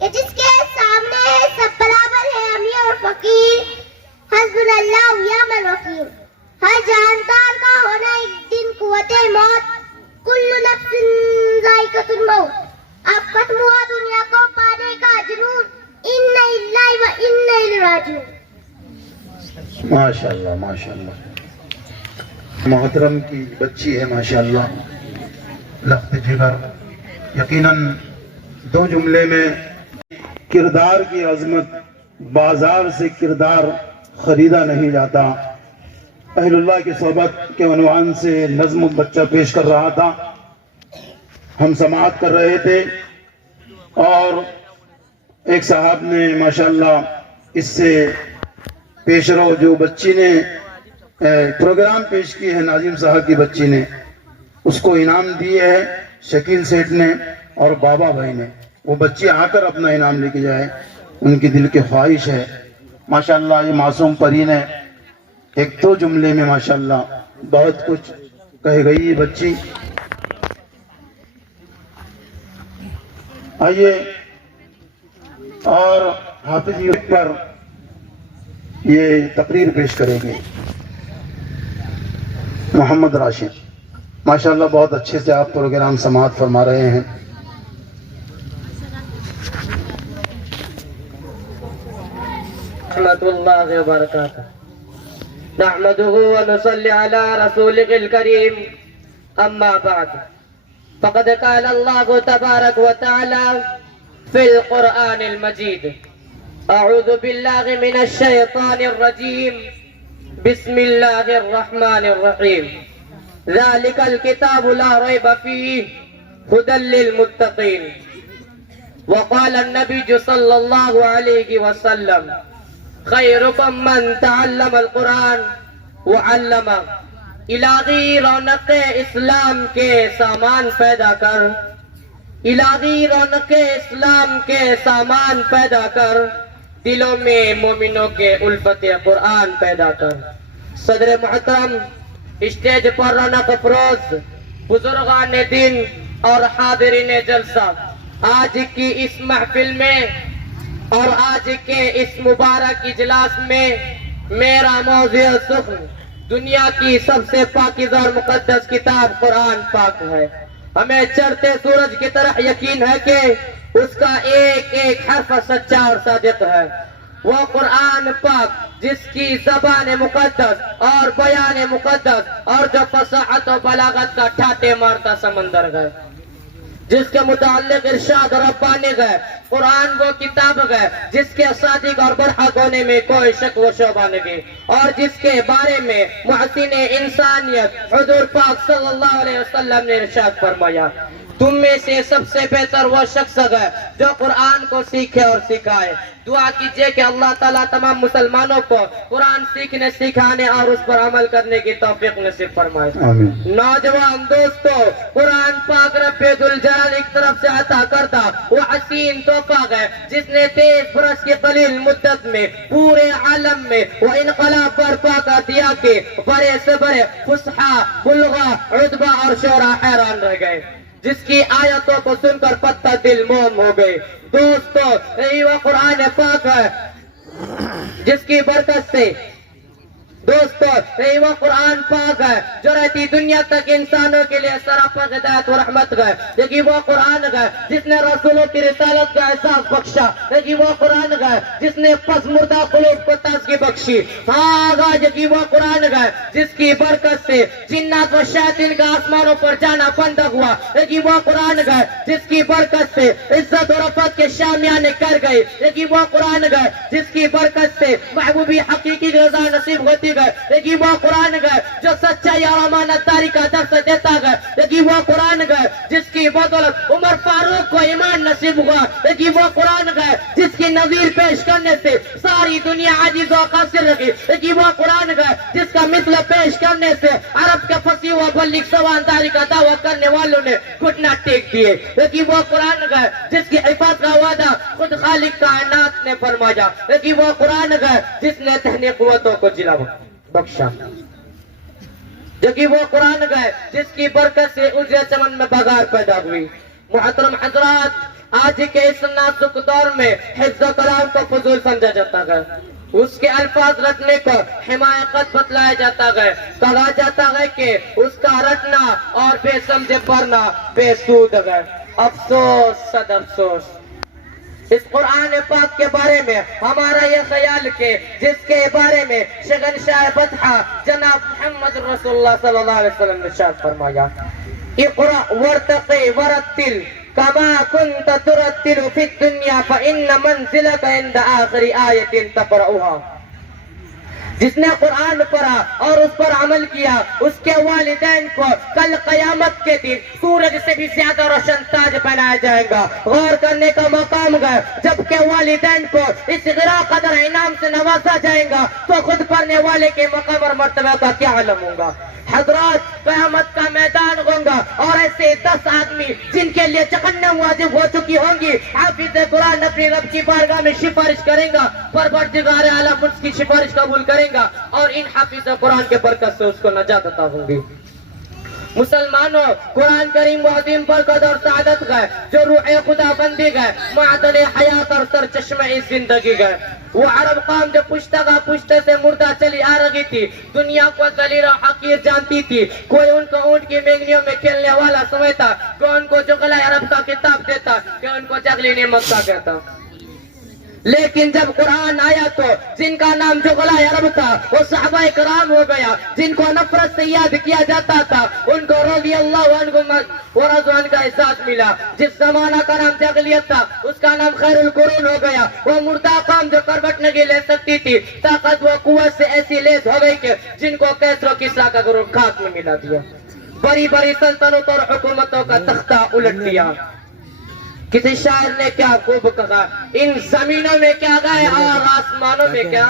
کہ جس کے سامنے سب برابر ہے امیر اور فقیر، حسبنا اللہ ونعم الوکیل۔ ہر جاندار کا ہونا ایک دن قوت موت، کل نفس ذائقۃ الموت، اب ختم ہوا دنیا کو پانے کا جنون، انا للہ و انا الیہ راجعون۔ ماشاءاللہ ماشاءاللہ محترم کی بچی ہے ماشاءاللہ، لخت جگر۔ یقیناً 2 جملے میں کردار کی عظمت، بازار سے کردار خریدا نہیں جاتا۔ اہل اللہ کی صحبت کے عنوان سے نظم بچہ پیش کر رہا تھا، ہم سماعت کر رہے تھے اور ایک صاحب نے ماشاءاللہ اس سے پیش رو جو بچی نے پروگرام پیش کی ہے، ناظم صاحب کی بچی نے، اس کو انعام دیے ہے شکیل سیٹھ نے اور بابا بھائی نے۔ وہ بچی آ کر اپنا انعام لے کے جائے، ان کی دل کی خواہش ہے۔ ماشاءاللہ یہ معصوم پرین ہے، 1-2 جملے میں ماشاءاللہ بہت کچھ کہہ گئی یہ بچی۔ آئیے اور حافظ یوسف پر یہ تقریر پیش کریں گے محمد راشد۔ ماشاءاللہ بہت اچھے سے آپ پروگرام سماعت فرما رہے ہیں۔ رحمۃ اللہ وبرکاتہ۔ نحمده ونصلي على رسوله الكريم، اما بعد فقد قال الله تبارك وتعالى في القرآن المجيد: اعوذ باللہ من الشیطان الرجیم، بسم اللہ الرحمن الرحیم، ذالک الکتاب لا ریب فیہ ھدی للمتقین۔ وقال النبی صلی اللہ علیہ وسلم: خیرکم من تعلم القرآن وعلمہ۔ الہی رونق اسلام کے سامان پیدا کر، الہی رونق اسلام کے سامان پیدا کر، دلوں میں مومنوں کے الفت قرآن پیدا کر۔ صدر محترم، اسٹیج پر رونق افروز بزرگان دین اور حاضرین جلسہ، آج کی اس محفل میں اور آج کے اس مبارک اجلاس میں میرا موضوع سخن دنیا کی سب سے پاکیزہ اور مقدس کتاب قرآن پاک ہے۔ ہمیں چڑھتے سورج کی طرح یقین ہے کہ اس کا ایک ایک حرف سچا اور صادق ہے۔ وہ قرآن پاک جس کی زبان مقدس اور بیان مقدس اور جو فصاحت و بلاغت کا ٹھاٹے مارتا سمندر ہے۔ جس کے متعلق ارشاد ربانی ہے قرآن وہ کتاب ہے جس کے صادق اور برحق ہونے میں کوئی شک و شبہ نہیں، اور جس کے بارے میں محسن انسانیت حضور پاک صلی اللہ علیہ وسلم نے ارشاد فرمایا تم میں سے سب سے بہتر وہ شخص ہے جو قرآن کو سیکھے اور سکھائے۔ دعا کیجئے کہ اللہ تعالیٰ تمام مسلمانوں کو قرآن سیکھنے سکھانے اور اس پر عمل کرنے کی توفیق نصیب فرمائے۔ نوجوان دوستو، قرآن پاک رب ذوالجلال ایک طرف سے عطا کرتا وہ حسین تحفہ ہے جس نے 23 برس کی قلیل مدت میں پورے عالم میں وہ انقلاب برپا کر دیا کہ بڑے سے بڑے فصحا، بلغا، عدبا اور شعراء حیران رہ گئے، جس کی آیتوں کو سن کر پتہ دل موم ہو گئے۔ دوستو، یہی وہ قرآن پاک ہے جس کی برکت سے یہی وہ قرآن پاک ہے جو رہتی دنیا تک انسانوں کے لیے سراپا ہدایت و رحمت ہے۔ یہی وہ قرآن ہے جس نے رسولوں کی رسالت کا احساس بخشا۔ یہی وہ قرآن ہے جس نے پس مردہ قلوب کو تازگی بخشی۔ یہی وہ قرآن ہے جس کی برکت سے جنات و شیاطین کا آسمانوں پر جانا بند ہوا۔ یہی وہ قرآن ہے جس کی برکت سے عزت و رفعت کے شامیانے کر گئے۔ یہی وہ قرآن ہے جس کی برکت سے محبوبی حقیقی رضا نصیب ہوتی ہے۔ یہی وہ قرآن ہے جو سچائی اور امانت داری کا درس دیتا ہے۔ یہی وہ قرآن ہے جس کی بدولت عمر فاروق کو ایمان نصیب ہوا۔ یہی وہ قرآن ہے جس کی نظیر پیش کرنے سے ساری دنیا عاجز و قاصر رہی۔ یہی وہ قرآن ہے جس کا مثل پیش کرنے سے عرب کے فصیح و بلیغ سوانداری کا دعویٰ کرنے والوں نے گھٹنا ٹیک دیے۔ یہی وہ قرآن ہے جس کی حفاظت کا وعدہ خود خالق کائنات نے فرمایا۔ یہی وہ قرآن ہے جس نے ذہنی قوتوں کو جلا بخشا۔ یہی وہ قرآن ہے جس کی برکت سے اجرے چمن میں بگار پیدا ہوئی۔ محترم حضرات، آج کے اس نازک دور میں حفظ کلام کو فضول سمجھا جاتا ہے، اس کے الفاظ رٹنے کو حماقت بتلایا جاتا ہے، کہا جاتا ہے کہ اس کا رٹنا اور بے سمجھے پڑھنا بے سود ہے۔ افسوس صد افسوس، اس قرآن پاک کے بارے میں ہمارا یہ خیال کہ جس کے بارے میں شہنشاہ بطحہ جناب محمد رسول اللہ صلی اللہ علیہ وسلم نے ارشاد فرمایا اقرأ وارتقی ورتل کما کنت ترتل فی الدنیا فإن منزلک عند آخر آیت تقرأها۔ جس نے قرآن پڑھا اور اس پر عمل کیا اس کے والدین کو کل قیامت کے دن سورج سے بھی زیادہ روشن تاج پہنایا جائے گا۔ غور کرنے کا مقام ہے، جبکہ والدین کو اس غرا قدر انعام سے نوازا جائے گا تو خود پڑھنے والے کے مقام اور مرتبہ کا کیا عالم ہوگا۔ حضرات، قیامت کا میدان ہوگا اور ایسے 10 آدمی جن کے لیے جہنم واجب ہو چکی ہوں گی، حافظ قرآن اپنی رب کی بارگاہ میں سفارش کریں گا، پروردگار عالم اس کی سفارش قبول کریں گا اور ان حافظ قرآن کے برکت سے اس کو نجات عطا ہوں گی۔ مسلمانوں، قرآن کریم وہ عظیم برکت اور سعادت ہے جو روح خدا بندی ہے، معدن حیات اور سرچشمہ زندگی ہے۔ وہ عرب قوم جو پشتے سے مردہ چلی آ رہی تھی، دنیا کو ذلیل و حقیر جانتی تھی، کوئی ان کو اونٹ کی مینگنیوں میں کھیلنے والا سمجھتا، کوئی ان کو جغلۂ عرب کا کتاب دیتا، کوئی ان کو جغلی نعمت کا کہتا۔ لیکن جب قرآن آیا تو جن کا نام جغلۂ عرب تھا وہ صحابہ کرام ہو گیا، جن کو نفرت سے یاد کیا جاتا تھا ان کو رضی اللہ عنہم ورضوا عنہ کا احساس ملا۔ جس زمانہ کا نام جاہلیت تھا اس کا نام خیر القرون ہو گیا۔ وہ مردہ قوم جو کروٹ نہیں لے سکتی تھی، طاقت و قوت سے ایسی لیس ہو گئی کہ جن کو کیسر و کسریٰ کا غرور خاک میں ملا دیا، بڑی بڑی سلطنتوں اور حکومتوں کا تختہ الٹ دیا۔ کسی شاعر نے کیا خوب کہا، ان زمینوں میں کیا گئے اور آسمانوں میں کیا،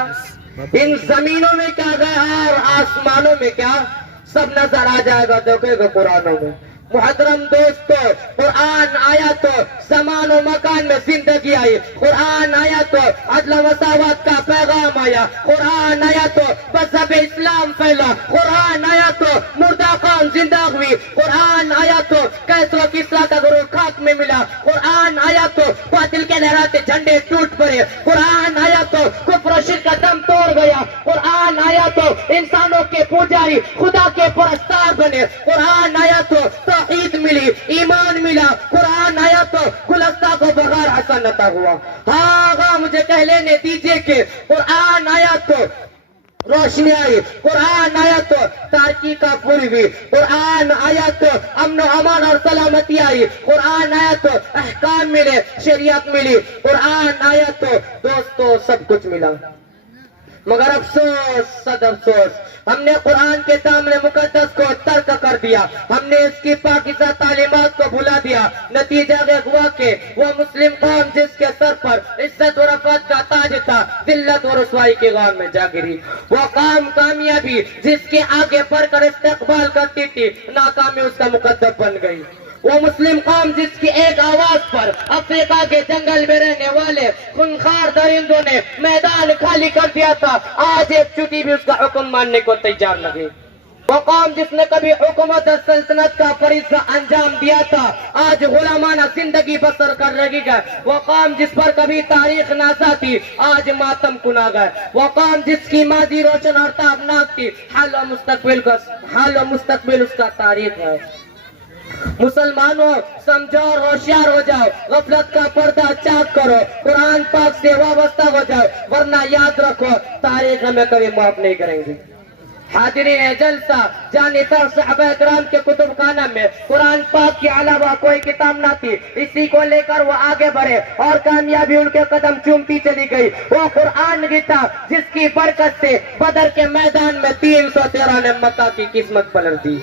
ان زمینوں میں کیا گئے اور آسمانوں میں کیا، سب نظر آ جائے گا دیکھے گا قرآنوں میں۔ محترم دوستو، قرآن آیا تو زمان و مکان میں زندگی آئی، قرآن آیا تو عدل و مساوات کا پیغام آیا، قرآن آیا تو مذہب اسلام پھیلا، قرآن آیا تو مردہ قوم زندہ ہوئی، قرآن آیا تو کیسر و کسریٰ کا غرور خاک میں ملا، قرآن آیا تو باطل کے لہراتے جھنڈے ٹوٹ پڑے، قرآن آیا تو کفر و شرک کا دم توڑ گیا، قرآن آیا تو انسانوں کے پجاری خدا کے پرستار بنے، قرآن آیا تو توحید ملی، ایمان ملا، قرآن آیا تو گلستہ کو بغار حسن عطا ہوا۔ ہاں مجھے کہہ لینے دیجئے کہ قرآن آیا تو روشنی آئی، قرآن آیا تو تاریکی کا پوری ہوئی، قرآن آیا تو امن و امان اور سلامتی آئی، قرآن آیا تو احکام ملے، شریعت ملی، قرآن آیا تو دوستو سب کچھ ملا۔ مگر افسوس، صد افسوس، ہم نے قرآن کے دامن مقدس کو ترک کر دیا، ہم نے اس کی پاکیزہ تعلیمات کو بھلا دیا۔ نتیجہ یہ ہوا کہ وہ مسلم قوم جس کے سر پر عزت و رفعت کا تاج تھا، ذلت و رسوائی کے غار میں جا گری۔ وہ قوم کامیابی جس کے آگے بڑھ کر استقبال کرتی تھی، ناکامی اس کا مقدر بن گئی۔ وہ مسلم قوم جس کی ایک آواز پر افریقہ کے جنگل میں رہنے والے خونخوار درندوں نے میدان خالی کر دیا تھا، آج ایک چوٹی بھی اس کا حکم ماننے کو تیار نہیں۔ وہ قوم جس نے کبھی حکومت سلطنت کا فریضہ انجام دیا تھا، آج غلامانہ زندگی بسر کر رہی ہے۔ وہ قوم جس پر کبھی تاریخ ناسا تھی، آج ماتم کنا گئے۔ وہ قوم جس کی ماضی روشن اور تابناک تھی، حال و مستقبل اس کا تاریخ ہے۔ مسلمانوں سمجھو اور ہوشیار ہو جاؤ، غفلت کا پردہ چاک کرو، قرآن پاک سے وابستہ ہو جاؤ، ورنہ یاد رکھو تاریخ ہمیں کبھی معاف نہیں کریں گے۔ حاضرین جلسہ، جانی تر صحابہ کرام کے کتب خانہ میں قرآن پاک کے علاوہ کوئی کتاب نہ تھی، اسی کو لے کر وہ آگے بڑھے اور کامیابی ان کے قدم چومتی چلی گئی۔ وہ قرآن ہی تھا جس کی برکت سے بدر کے میدان میں 313 نے مکہ کی قسمت پلٹ دی۔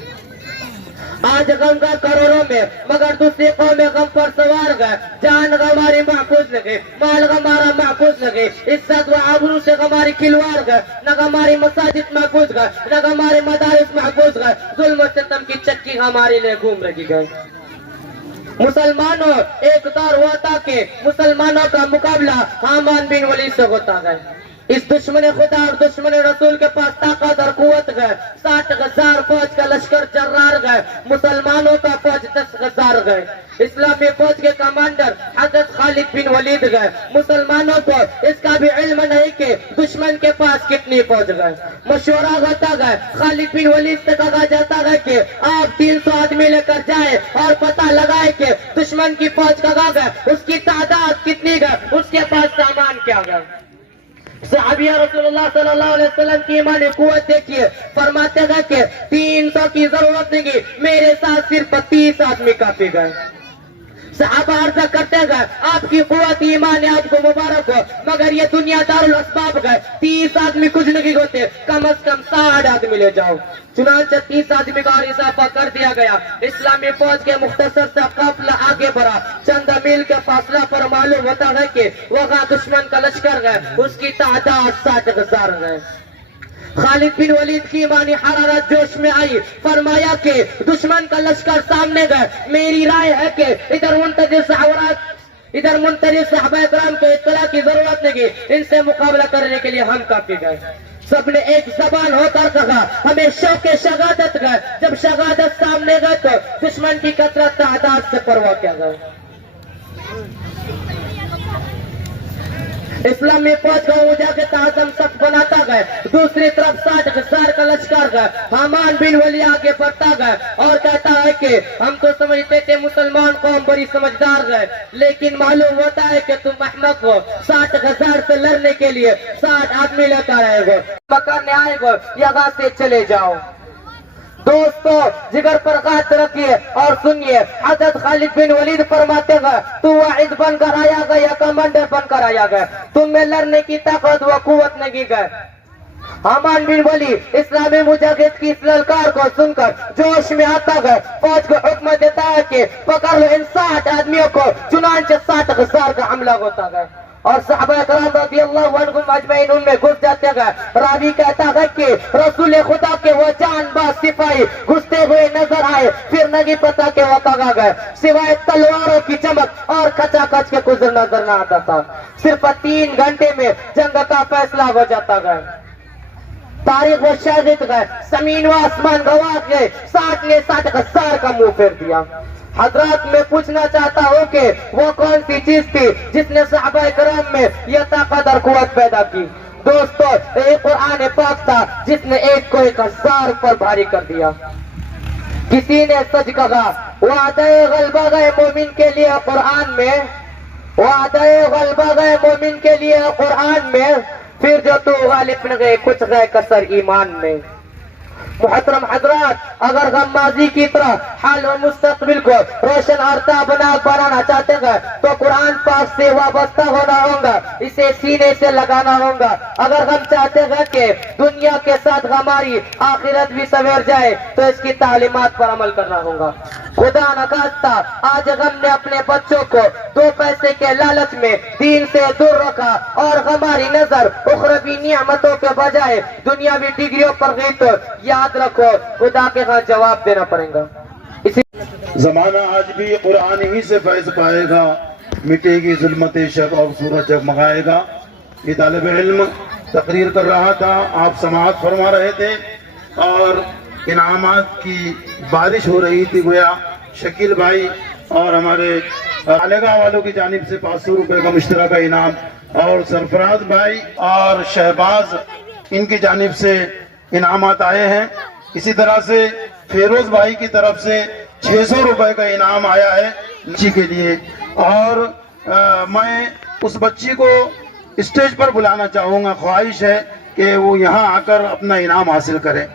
آج غم کا کروڑوں میں، مگر دوسری قومیں غم پر سوار گئے، جان ہماری محفوظ لگے، مال ہمارا محفوظ لگے، عزت و آبرو سے ہماری کھلواڑ گئے، نہ ہماری مساجد محفوظ گئے، نہ ہمارے مدارس محفوظ گئے، ظلم و ستم کی چکی ہمارے لیے گھوم رہی گئے۔ مسلمانوں، ایک دور ہوا تھا کہ مسلمانوں کا مقابلہ حامان بن ولید سے ہوتا ہے۔ اس دشمن خدا اور دشمن رسول کے پاس طاقت اور قوت گئے، 60,000 فوج کا لشکر جرار گئے، مسلمانوں کا فوج 10,000 گئے۔ اسلامی فوج کے کمانڈر حضرت خالد بن ولید گئے۔ مسلمانوں کو اس کا بھی علم نہیں کہ دشمن کے پاس کتنی فوج گئے۔ مشورہ ہوتا گئے، خالد بن ولید سے کہا جاتا ہے کہ آپ 300 آدمی لے کر جائیں اور پتہ لگائے کہ دشمن کی فوج کہاں گئے، اس کی تعداد کتنی گئے، اس کے پاس سامان کیا گئے۔ صحابیہ رسول اللہ صلی اللہ علیہ وسلم کی ایمانی قوت دیکھیے، فرماتے گئے کہ 300 کی ضرورت نہیں، میرے ساتھ صرف 30 آدمی کافی گئے۔ صحابہ عرض کرتے گئے، آپ کی قوت ایمان آپ کو مبارک ہو، مگر یہ دنیا دار الاسباب گئے، 30 آدمی کچھ نہیں ہوتے، کم از کم 60 آدمی لے جاؤ۔ چنانچہ 30 آدمی کا اور اضافہ کر دیا گیا۔ اسلامی فوج کے مختصر سے قافلہ آگے بڑھا، چند میل کے فاصلہ پر معلوم ہوتا ہے کہ وہاں دشمن کا لشکر گئے، اس کی تعداد 60,000 گئے۔ خالد بن ولید کی ایمانی حرارت جوش میں آئی، فرمایا کہ دشمن کا لشکر سامنے گئے، میری رائے ہے کہ ادھر منتظر صحابہ کرام کو اطلاع کی ضرورت نہیں، ان سے مقابلہ کرنے کے لیے ہم کافی گئے۔ سب نے ایک زبان ہو کر کہا، ہمیں شوق شہادت گئے۔ جب شہادت سامنے گئے تو دشمن کی کثرت تعداد سے پرواہ کیا گئے۔ اسلامی فوج کو اونچا کے تعظم صف بناتا گئے، دوسری طرف 60,000 کا لشکر گئے۔ حامان بن ولی آگے بڑھتا گئے اور کہتا ہے کہ ہم تو سمجھتے تھے مسلمان قوم بڑی سمجھدار گئے، لیکن معلوم ہوتا ہے کہ تم احمق ہو، 60,000 سے لڑنے کے لیے 60 آدمی لے کر آئے گو، پکڑنے آئے گو، یہاں سے چلے جاؤ۔ دوستو، جگر پر ہاتھ رکھیے اور سنیے، حضرت خالد بن ولید فرماتے گئے، تو واعظ بن کر آیا گیا یا کمانڈر بن کر آیا گیا، تم میں لڑنے کی طاقت و قوت نہیں گئے۔ حامان بن ولی اسلامی مجاہد کی اس للکار کو سن کر جوش میں آتا گئے، فوج کو حکم دیتا ہے کہ پکڑ لو ان 60 آدمیوں کو، چنانچہ 60,000 کا حملہ ہوتا گیا اور صحابہ کرام رضی اللہ عنہم اجمعین ان میں گھس جاتے گئے۔ راوی کہتا ہے کہ رسول خدا کے وہ جان باز سپاہی گھستے ہوئے نظر آئے، پھر نہیں پتا کہ وہ کہاں گئے، سوائے تلواروں کی چمک اور کچا کچ کے گزر نظر نہ آتا تھا۔ صرف 3 گھنٹے میں جنگ کا فیصلہ ہو جاتا گیا۔ تاریخ و شاہد گئے، زمین و آسمان گواہ گئے، 60 نے 60,000 کا منہ پھیر دیا۔ حضرات، میں پوچھنا چاہتا ہوں کہ وہ کون سی چیز تھی جس نے صحابہ کرام میں یہ طاقت اور قوت پیدا کی؟ دوستو، یہ قرآن پاک تھا جس نے ایک کو 1,000 پر بھاری کر دیا۔ کسی نے سچ کہا، وعدہ غلبہ گئے مومن کے لیے قرآن میں، وعدہ غلبہ گئے مومن کے لیے قرآن میں پھر جو تو غالب نہ گئے کچھ گئے کسر ایمان میں. محترم حضرات، اگر ہم ماضی کی طرح حال و مستقبل کو روشن اور تابناک بنانا چاہتے ہیں تو قرآن پاک سے وابستہ ہونا ہوگا، اسے سینے سے لگانا ہوگا. اگر ہم چاہتے ہیں کہ دنیا کے ساتھ ہماری آخرت بھی سنور جائے تو اس کی تعلیمات پر عمل کرنا ہوگا. خدا نخواستہ آج ہم نے اپنے بچوں کو 2 پیسے کے لالچ میں دین سے دور رکھا اور ہماری نظر اخروی نعمتوں کے بجائے دنیاوی ڈگریوں پر گئی تو یاد رکھو خدا کے ہاں جواب دینا پڑے گا. زمانہ آج بھی قرآن ہی سے فیض پائے گا، مٹے گی ظلمت شب اور سورج جگمگائے گا. یہ طالب علم تقریر کر رہا تھا، آپ سماعت فرما رہے تھے اور انعامات کی بارش ہو رہی تھی. گویا شکیل بھائی اور ہمارے علیگاہ والوں کی جانب سے 500 روپے کا مشترکہ انعام اور سرفراز بھائی اور شہباز ان کی جانب سے انعامات آئے ہیں. اسی طرح سے فیروز بھائی کی طرف سے 600 روپے کا انعام آیا ہے بچی کے لیے. اور میں اس بچی کو اسٹیج پر بلانا چاہوں گا، خواہش ہے کہ وہ یہاں آ کر اپنا انعام حاصل کرے.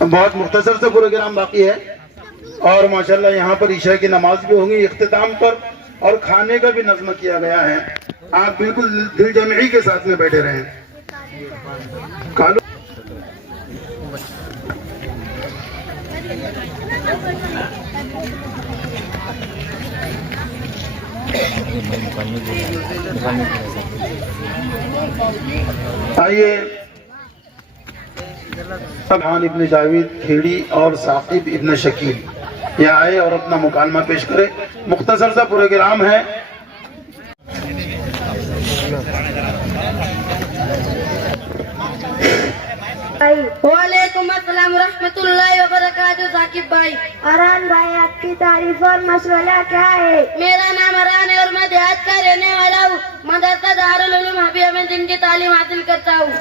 بہت مختصر سے پروگرام باقی ہے اور ماشاءاللہ یہاں پر عشاء کی نماز بھی ہوں گی اختتام پر، اور کھانے کا بھی نظم کیا گیا ہے. آپ بالکل دل جمعی کے ساتھ میں بیٹھے رہیں. کالو آئیے خان ابن جاوید کھیڑی اور ثاقب ابن شکیل یہ آئے اور اپنا مکالمہ پیش کرے. مختصر سا پروگرام ہے. وعلیکم السلام ورحمۃ اللہ وبرکاتہ. ثاقب بھائی، اران بھائی، آپ کی تعریف اور مشغلہ کیا ہے؟ میرا نام اران ہے اور میں دیہات کا رہنے والا ہوں. مدرسہ دارالعلوم حبیہ میں دین کی تعلیم حاصل کرتا ہوں.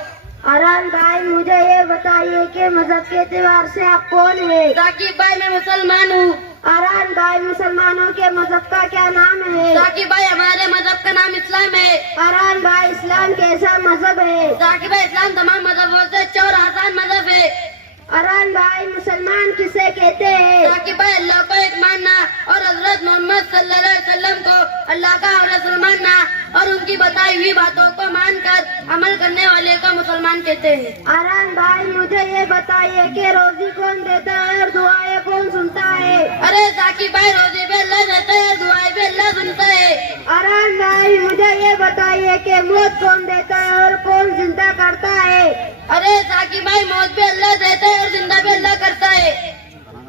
اران بھائی، مجھے یہ بتائیے کہ مذہب کے اعتبار سے آپ کون ہیں؟ ثاقب بھائی، میں مسلمان ہوں. اران بھائی، مسلمانوں کے مذہب کا کیا نام ہے؟ ثاقب بھائی، ہمارے مذہب کا نام اسلام ہے. اران بھائی، اسلام کیسا مذہب ہے؟ ثاقب بھائی، اسلام تمام مذہبوں سے اچھا اور آسان مذہب ہے. اران بھائی، مسلمان کسے کہتے ہیں؟ ثاقب بھائی، اللہ کو ایک ماننا اور حضرت محمد صلی اللہ علیہ وسلم کو اللہ کا رسول ماننا اور ان کی بتائی ہوئی باتوں کو مان کر عمل کرنے والے کو مسلمان کہتے ہیں. اران بھائی، مجھے یہ بتائیے کہ روزی کون دیتا ہے اور دعائیں کون سنتا ہے؟ ارے ثاقب بھائی، روزی بھی اللہ دیتا ہے اور دعائیں بھی اللہ سنتا ہے. اران بھائی، مجھے یہ بتائیے کہ موت کون دیتا ہے اور کون زندہ کرتا ہے؟ ارے ثاقب بھائی، موت بھی اللہ دیتا ہے اور زندہ بھی اللہ کرتا ہے.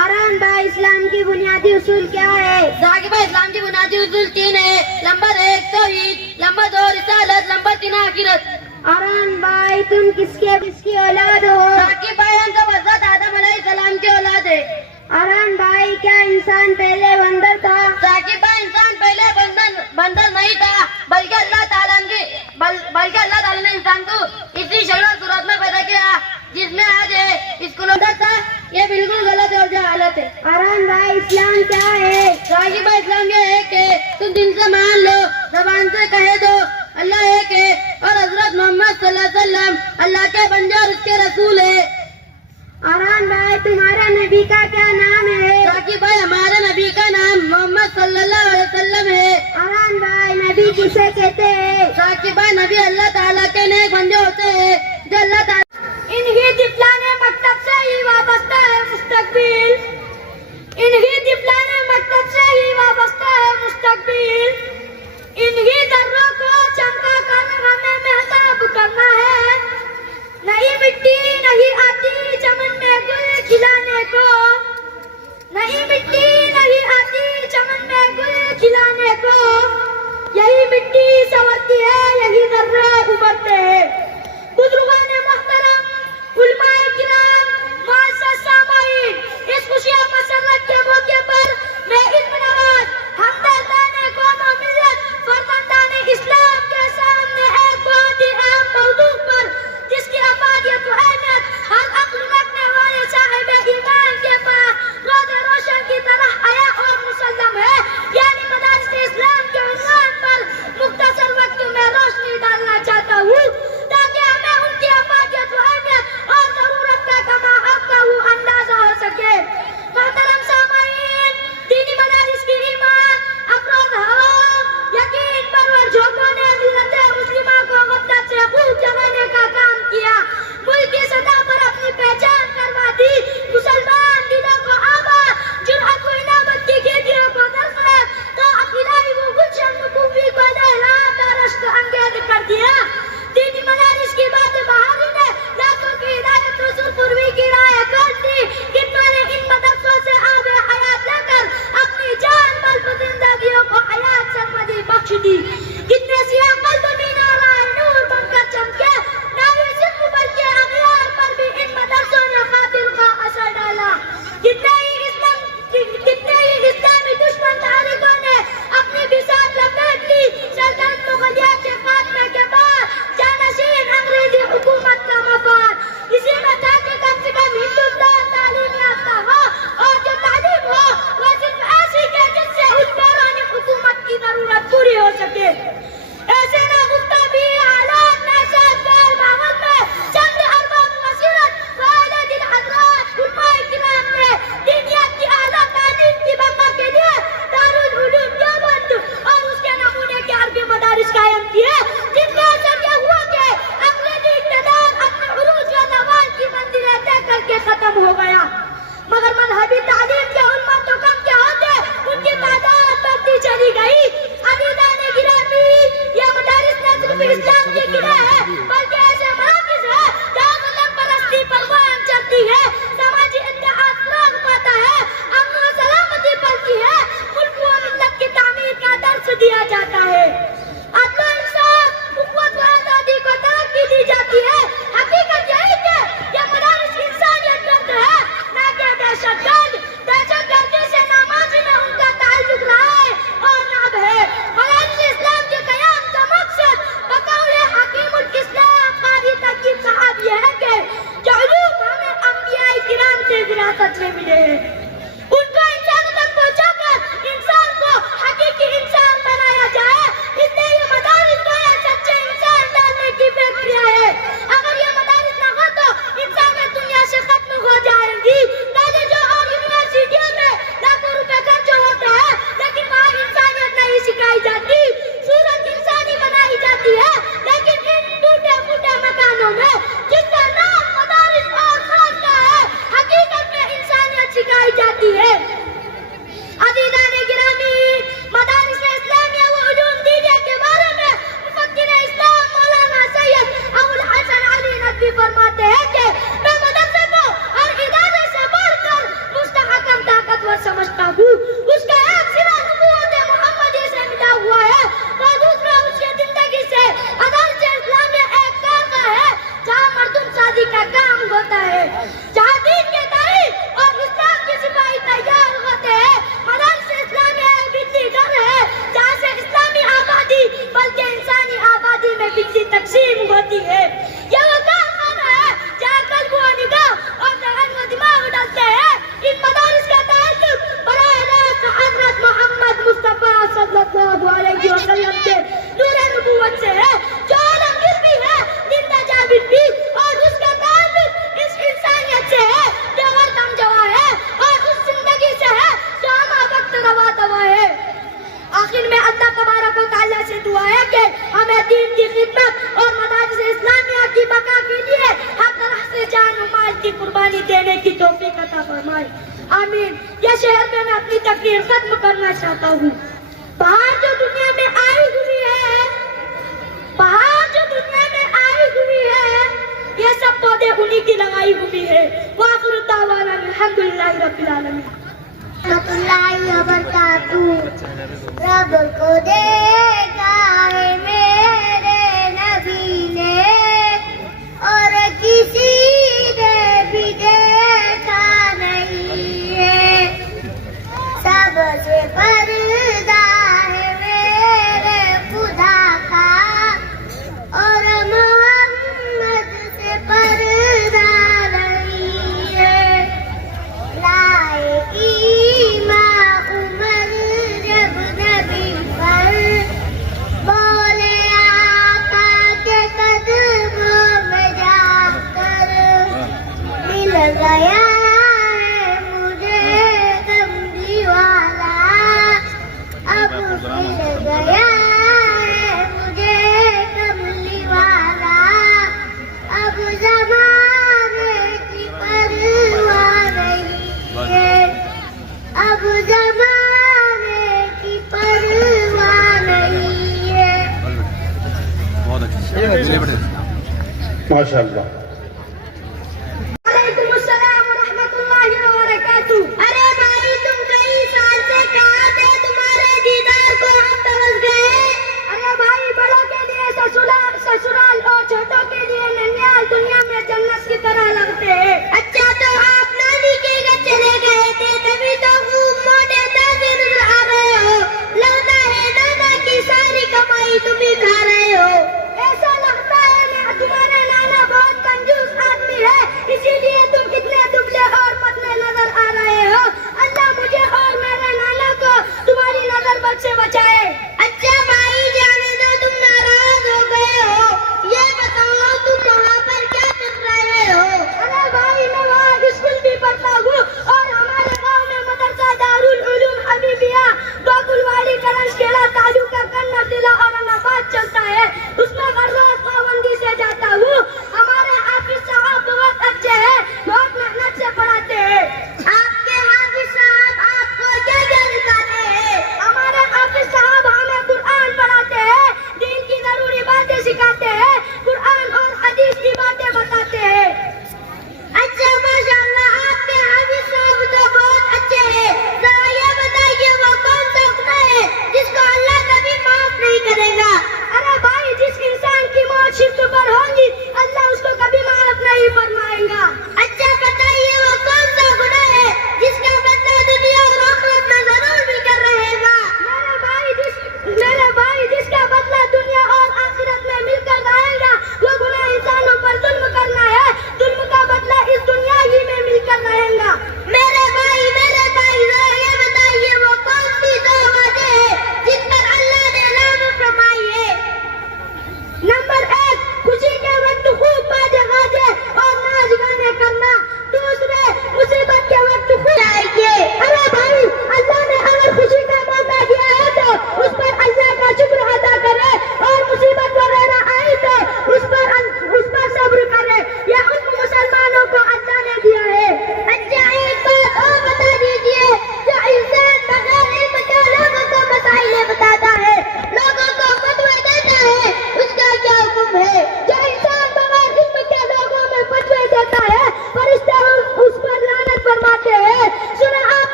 اران بھائی، اسلام کی بنیادی اصول کیا ہے؟ ثاقب بھائی، اسلام کی بنیادی اصول 3 ہے. نمبر 1 توحید، نمبر 2 رسالت، نمبر 3 آخرت. اران بھائی، تم کس کی اولاد ہو؟ ثاقب بھائی، ہم سب حضرت آدم علیہ السلام کی اولاد ہے. اران بھائی، کیا انسان پہلے بندر تھا؟ ثاقب بھائی، انسان پہلے بندر نہیں تھا بلکہ اللہ تعالیٰ نے انسان کو اسی شکل اور صورت میں پیدا کیا جس میں آج ہے. اس کو لوگ تھا، یہ بالکل غلط اور جہالت ہے. اران بھائی، اسلام کیا ہے؟ ثاقب بھائی، اسلام یہ ہے کہ تم دل سے مان لو، زبان سے کہہ دو اللہ ایک ہے اور حضرت محمد صلی اللہ علیہ وسلم اللہ کے بندے اور اس کے رسول ہے. اران بھائی، تمہارا نبی کا کیا نام ہے؟ ثاقب بھائی، ہمارے نبی کا نام محمد صلی اللہ علیہ وسلم ہے. اران بھائی، نبی کسے کہتے ہیں؟ ثاقب بھائی، نبی اللہ تعالیٰ کے نیک بندے ہوتے ہیں جو اللہ تعالیٰ انہی طفلانے مکتب سے ہی وابستہ ہے مستقبل. انہی طفلانے مکتب سے ہی وابستہ ہے مستقبل. انہی ذروں کو چمکا کر ہمیں محتاب کرنا ہے. نہیں مٹی نہیں آتی چمن میں گل کھلانے کو. نہیں مٹی نہیں آتی چمن میں گل کھلانے کو. یہی مٹی سنورتی ہے، یہی ذرے ابھرتے ہیں. بزرگان محترم، علماء کرام، معزز سامعین، اس خوشیاں مسرت کے موقع پر میں علم نواز ہمدردان قوم و ملت فرزندان اسلام کے سامنے ایک بہت ہی اہم موضوع پر جس کی افادیت و اہمیت ہر عقل رکھنے والے صاحب ایمان کے پاس روز روشن کی طرح آیا اور مسلم ہے، یعنی مدارس اسلام کے عنوان پر مختصر وقت میں روشنی ڈالنا چاہتا ہوں. بخش دی. کتنے سیاہ قلب مینارہ نور بن کر چمکے, نہ ہی صرف بلکہ اغیار پر بھی ان مدرسوں نے قاتل کا اثر ڈالا. کتنے ہی اسلامی دشمن تحریکوں نے اپنی بساط لپیٹ لی سلطنت مغلیہ کے خاتمے کے بعد جانشین انگریزی حکومت کا مفاد. اسی میں تھا کہ کم سے کم ہندوستان تعلیم یافتہ ہو, اور جو تعلیم ہو وہ صرف ایسی کہ جس سے اس بیرونی حکومت کی ضرورت پوری ہو سکے. ایسے نہ گفتہ بھی حالات نشاد غیر ماحول میں چند ارباب بصیرت فاعل دل حضرات علماء کرام نے دینیات کی اعلیٰ تعلیم کی بقا کے لیے دارالعلوم دیوبند اور اس کے نمونے کے عربی مدارس قائم کیے, جن کا اثر یہ ہوا کہ انگریزی اقتدار اپنے عروج و زوال کی منزلیں طے کر کے ختم ہو گیا. مگر مذہبی تعلیم کے علماء تو کم کیا ہوتے, ان کی تعداد بڑھتی چلی گئی. عزیزان گرامی, یہ مدارس نہ صرف اسلام کی گرہ ہے بلکہ ایسے مراکز ہے جہاں وطن پرستی پر قائم چلتی ہے, سماجی اتحاد فروغ پاتا ہے, امن و سلامتی پلتی ہے, ملک و ملت کی تعمیر کا درس دیا جاتا ہے, عدل و انصاف, قوت و آزادی کو ترقی دی جاتی ہے. حقیقت یہی کہ یہ مدارس انسانیت گرد ہے, نہ کہ دہشت گرد. دہشت گردی سے نہ ماضی میں ان کا تعلق رہا ہے اور نہ اب ہے. مدارس اسلام کے قیام کا مقصد بقول حکیم الاسلام قاضی تقیب صاحب یہ ہے کہ جو علوم ہمیں انبیاء کرام سے وراثت میں ملے ہیں ان کو انسانوں تک پہنچا کر انسان کو حقیقی انسان بنایا جائے. اس لیے یہ مدارس کو یا سچے انسان ڈالنے کی فکر ہے. اگر یہ مدارس نہ ہو تو انسانیت دنیا سے ختم ہو جائے گی. کالجوں اور یونیورسٹیوں میں لاکھوں روپے خرچ ہوتے ہیں لیکن وہاں انسانیت نہیں سکھائی جاتی. صورت انسانی بنائی جاتی ہے لیکن ان ٹوٹے پھوٹے مکانوں میں جس کا نام مدارس اور خانقاہ ہے حقیقت میں انسانیت سکھائی جاتی ہے. عزیزان گرامی, مدارس اسلامیہ و علوم دینیہ کے بارے میں مفکر اسلام مولانا سید ابو الحسن علی ندوی فرماتے ہیں کہ میں مدرسے کو ہر ادارے سے بڑھ کر مستحکم طاقتور سمجھتا ہوں. اس کا ایک سرا نبوت محمدی سے ملا ہوا ہے تو دوسرا اس کی زندگی سے. مدارس اسلامیہ ایک کارخانہ ہے جہاں مردم سازی کا کام ہوتا ہے, جہاں دین کے تعلیم اور اسلام کے سپاہی تیار ہوتے ہیں. مدارس اسلامیہ ایک بجلی گھر ہے جہاں سے اسلامی آبادی بلکہ انسانی آبادی میں بجلی تقسیم ہوتی ہے. یہ وہ کارخانہ ہے جہاں قلب و نگاہ اور ذہن و دماغ ڈالتے ہیں. ان مدارس کا تعلق براہ راست حضرت محمد مصطفیٰ صلی اللہ علیہ وسلم کے نور نبوت سے ہے جو عالمگیر بھی ہے, زندہ جاوید بھی, اور اس کا تعلق اس انسانیت سے ہے جو ہردم جواں ہے, اور اس زندگی سے ہے جو ہمہ وقت روا دوا ہے. آخر میں اللہ تبارک و تعالیٰ سے دعا ہے کہ ہمیں دین کی خدمت اور مدارس اسلامیہ کی بقا کے لیے ہر طرح سے جان و مال کی قربانی دینے کی توفیق عطا فرمائے. آمین. یہ شہر میں اپنی تقریر ختم کرنا چاہتا ہوں. بہار جو دنیا میں آئی ہوئی ہے, بہار جو دنیا میں آئی ہوئی ہے, یہ سب پودے انہی کی لگائی ہوئی ہے. وآخر دعوانا الحمدللہ رب العالمین. رحمت اللہ وبرکاتہ. رب کو دیکھا ہے میرے نبی نے اور کسی نے بھی دیکھا نہیں ہے. سب سے پردہ ہے میرے خدا کا اور محمد سے پردہ نہیں ہے. لائے ایمان عمر جب نبی پر بولے آقا کے قدموں میں جا کر مل گیا ہے مجھے کملی والا. اب مل گیا ہے مجھے کملی والا. اب زمانے کی پرواہ نہیں ہے, اب زمانے کی پرواہ نہیں ہے. ماشاء اللہ. وعلیکم السلام ورحمۃ اللہ وبرکاتہ. ارے بھائی تم کئی سال سے کہاں تھے, تمہارے دیدار کو ہم ترس گئے.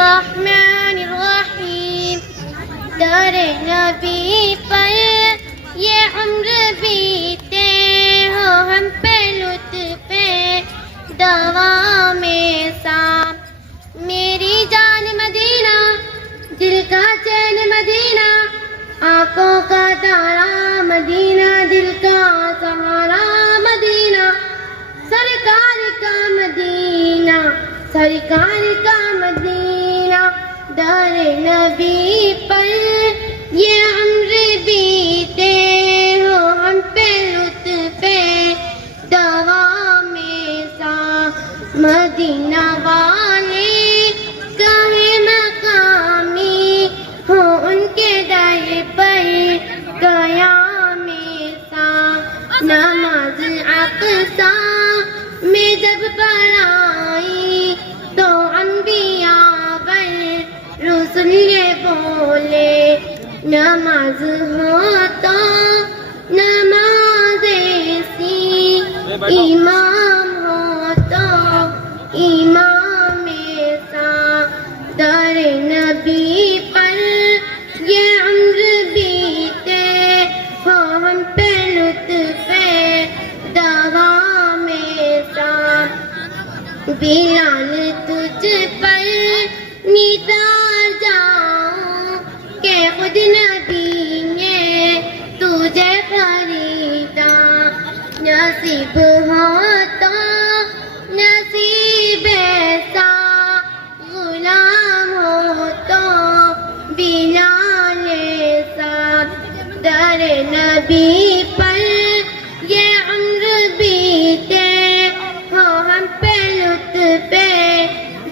الرحمن الرحیم. در نبی پر یہ عمر بیتے ہو ہم پہ لطف دوام سام. میری جان مدینہ دل کا چین مدینہ آنکھوں کا تارا مدینہ دل کا سہارا مدینہ. سرکار کا مدینہ سرکار کا مدینہ. در نبی پر یہ عمر بیتے ہو ہم پہ لطف دوام سا. مدینہ والے کہیں مقامی ہو ان کے در پر قیام سا. نماز اقصی میں جب پڑھائی تو انبیاء پر رسول یہ بولے نماز ہو تو نماز ایسی امام ہو تو امام ایسا. در نبی پر یہ عمر بیتے ہو ہم پہ لطف دوام ایسا. بلال تجھ پر نثار جاؤں کہ خود نبی نے تجھے خریدا. نصیب ہو تو نصیب ایسا غلام ہو تو بلال ایسا. در نبی پر یہ عمر بیتے ہو ہم پہ لطف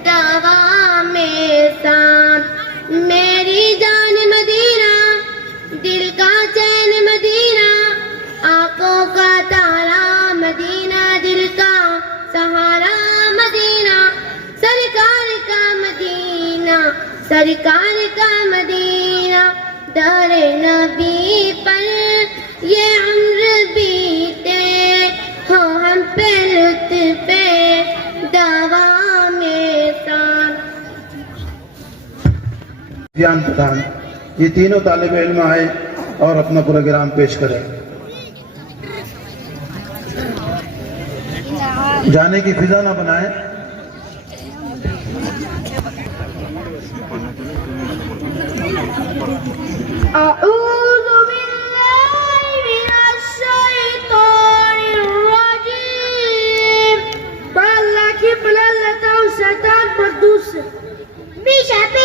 دوام سا. میری جان مدینہ دل کا چین مدینہ آنکھوں کا تارا مدینہ دل کا سہارا مدینہ. سرکار کا مدینہ سرکار کا مدینہ. در نبی پر یہ عمر بیتے ہو ہم پہ لطف دوام سا. دھیان پردھان یہ تینوں طالب علم آئے اور اپنا پروگرام پیش کریں. جانے کی فضا نہ بنائیں. اعوذ باللہ من الشیطان الرجیم. بڑا اللہ کی بلا لیتا ہوں شیطان پر دوسرے. پیچھے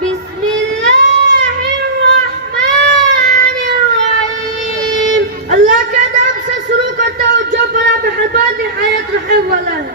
بسم اللہ الرحمن الرحیم. اللہ کے نام سے شروع کرتا ہوں جو بڑا مہربان نہایت رحم والا ہے.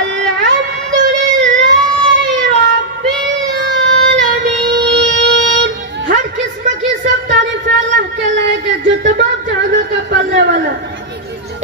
الحمدللہ رب العالمین. ہر قسم کی سب تعریفیں اللہ کے لائق ہے جو تمام جہانوں کا پالنے والا ہے.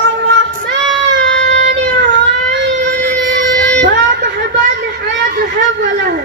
الرحمن الرحیم. بڑا مہربان نہایت رحم والا ہے.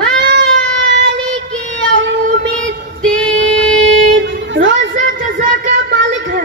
مالک یوم الدین. روز جزا کا مالک ہے.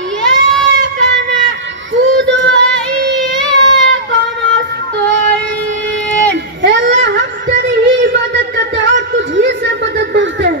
ایاک نعبد و ایاک نستعین. اے اللہ ہم تیری ہی عبادت کرتے ہیں اور تجھ ہی سے مدد مانگتے ہیں.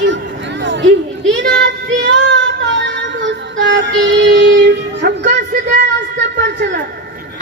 اهدنا الصراط المستقیم. ہم کو سیدھے راستے پر چلا.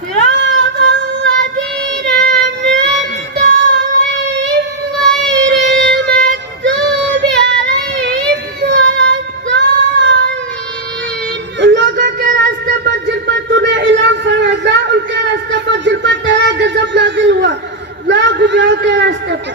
صراط الذین انعمت علیہم غیر المغضوب علیہم ولا الضالین. ان لوگوں کے راستے پر جن پر تو نے اعلان فرمایا ان کے راستے پر جن پر تیرا غضب نازل ہوا نہ گمراہوں کے راستے پر.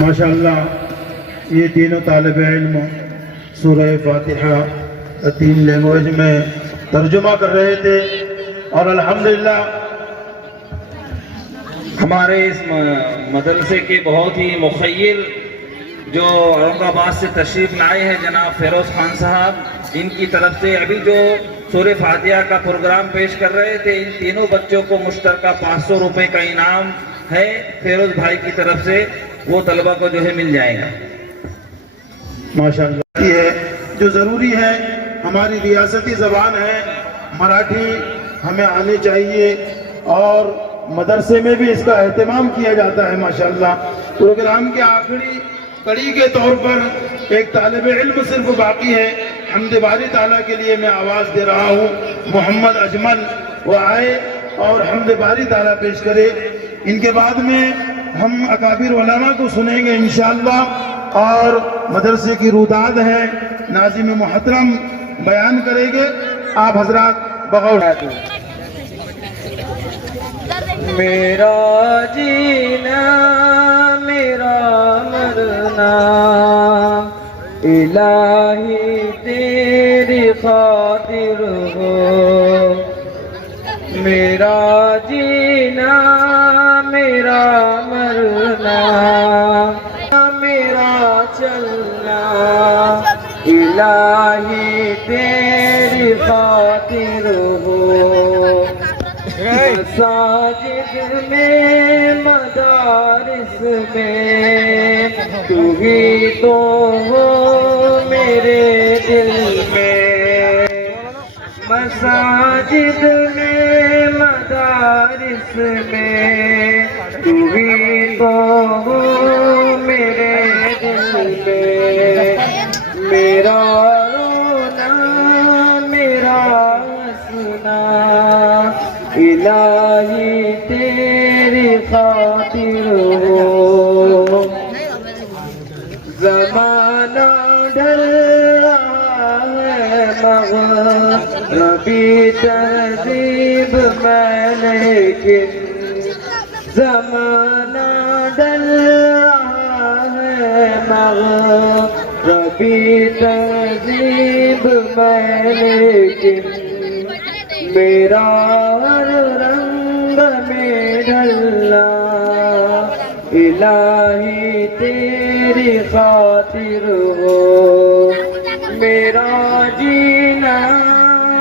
ماشاءاللہ یہ تینوں طالب علم سورہ فاتحہ 3 لینگویج میں ترجمہ کر رہے تھے، اور الحمدللہ ہمارے اس مدرسے کے بہت ہی مخیر جو اورنگ آباد سے تشریف لائے ہیں جناب فیروز خان صاحب، ان کی طرف سے ابھی جو سورہ فاتحہ کا پروگرام پیش کر رہے تھے، ان تینوں بچوں کو مشترکہ 500 روپے کا انعام ہے فیروز بھائی کی طرف سے، وہ طلبہ کو جو ہے مل جائے گا۔ ماشاءاللہ یہ ہے جو ضروری ہے، ہماری ریاستی زبان ہے مراٹھی، ہمیں آنی چاہیے، اور مدرسے میں بھی اس کا اہتمام کیا جاتا ہے ماشاءاللہ۔ پروگرام کے آخری کڑی کے طور پر ایک طالب علم صرف باقی ہے، حمد باری تعالیٰ کے لیے میں آواز دے رہا ہوں، محمد اجمل، وہ آئے اور حمد باری تعالیٰ پیش کرے۔ ان کے بعد میں ہم اکابر علماء کو سنیں گے انشاءاللہ، اور مدرسے کی روداد ہے ناظم محترم بیان کریں گے۔ آپ حضرات بغور میرا جینا میرا مرنا الہی تیری خاطر ہو، میرا جینا میرا مرنا میرا چلنا الہی تیری خاطر ہو، مساجد میں مدارس میں تو ہی تو ہو میرے دل میں، مساجد میں مدارس میں تو ہی تو ہو میرے دل میں، میرا رونا میرا ہنسنا الہی تیری خاطر ہو، زمانہ ڈھل رہا ہے مغربی تہذیب میں، لیکن زمانہ ڈل رہا ہے مغربی تہذیب میں، لیکن میرا ہر رنگ میں ڈھلنا الہی تیری خاطر ہو، میرا جینا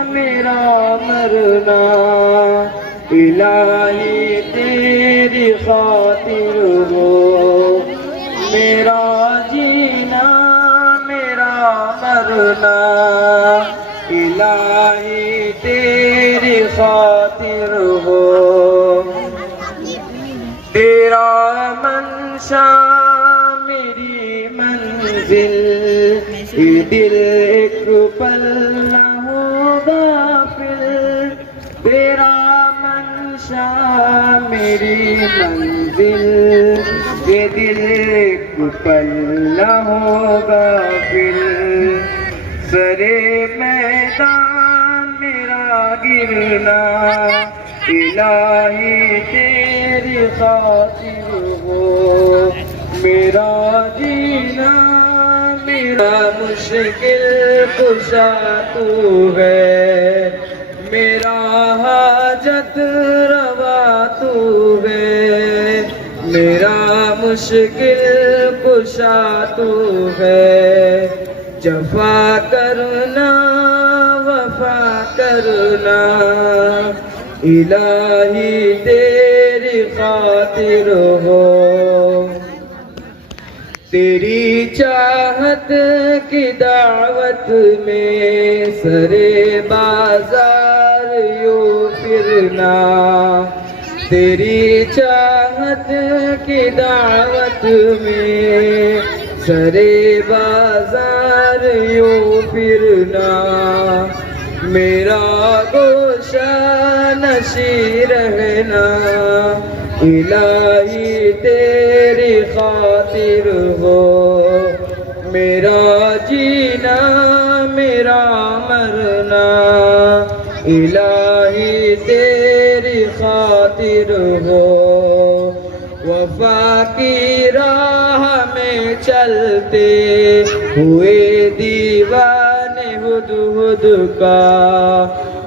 میرا مرنا الہی تیری خاطر ہو، میرا جینا میرا مرنا الہی تیری خاطر ہو، تیرا منشا میری منزل، یہ دل ایک پل نہ ہوگا پھر، تیرا منشا میری منزل، یہ دل ایک پل نہ ہوگا پھر، سرے میدان میرا گرنا الہی تیری خاطر ہو، میرا جینا میرا مشکل کشا تو ہے، میرا حاجت روا تو ہے، میرا مشکل کشا تو ہے، جفا کرنا وفا کرنا الہی تیری خاطر ہو، تیری چاہت کی دعوت میں سرے بازار یوں پھرنا، تیری چاہت کی دعوت میں سرے بازار یوں پھرنا، میرا گوشہ نشی رہنا الہی تیری خاطر ہو، میرا جینا میرا مرنا الہی تیری خاطر ہو، وفا کی راہ میں چلتے ہوئے دیوانہ دیوانے ہدہد کا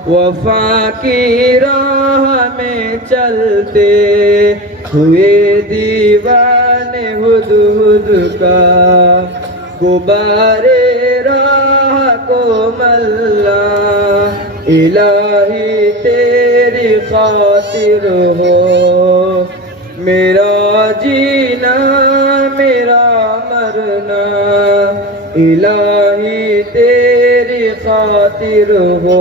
وفا کی راہ میں چلتے ہوئے دیوانے ہدہد کا غبارے راہ کو ملا الہی تیری خاطر ہو میرا جینا میرا مرنا الہی تیری خاطر ہو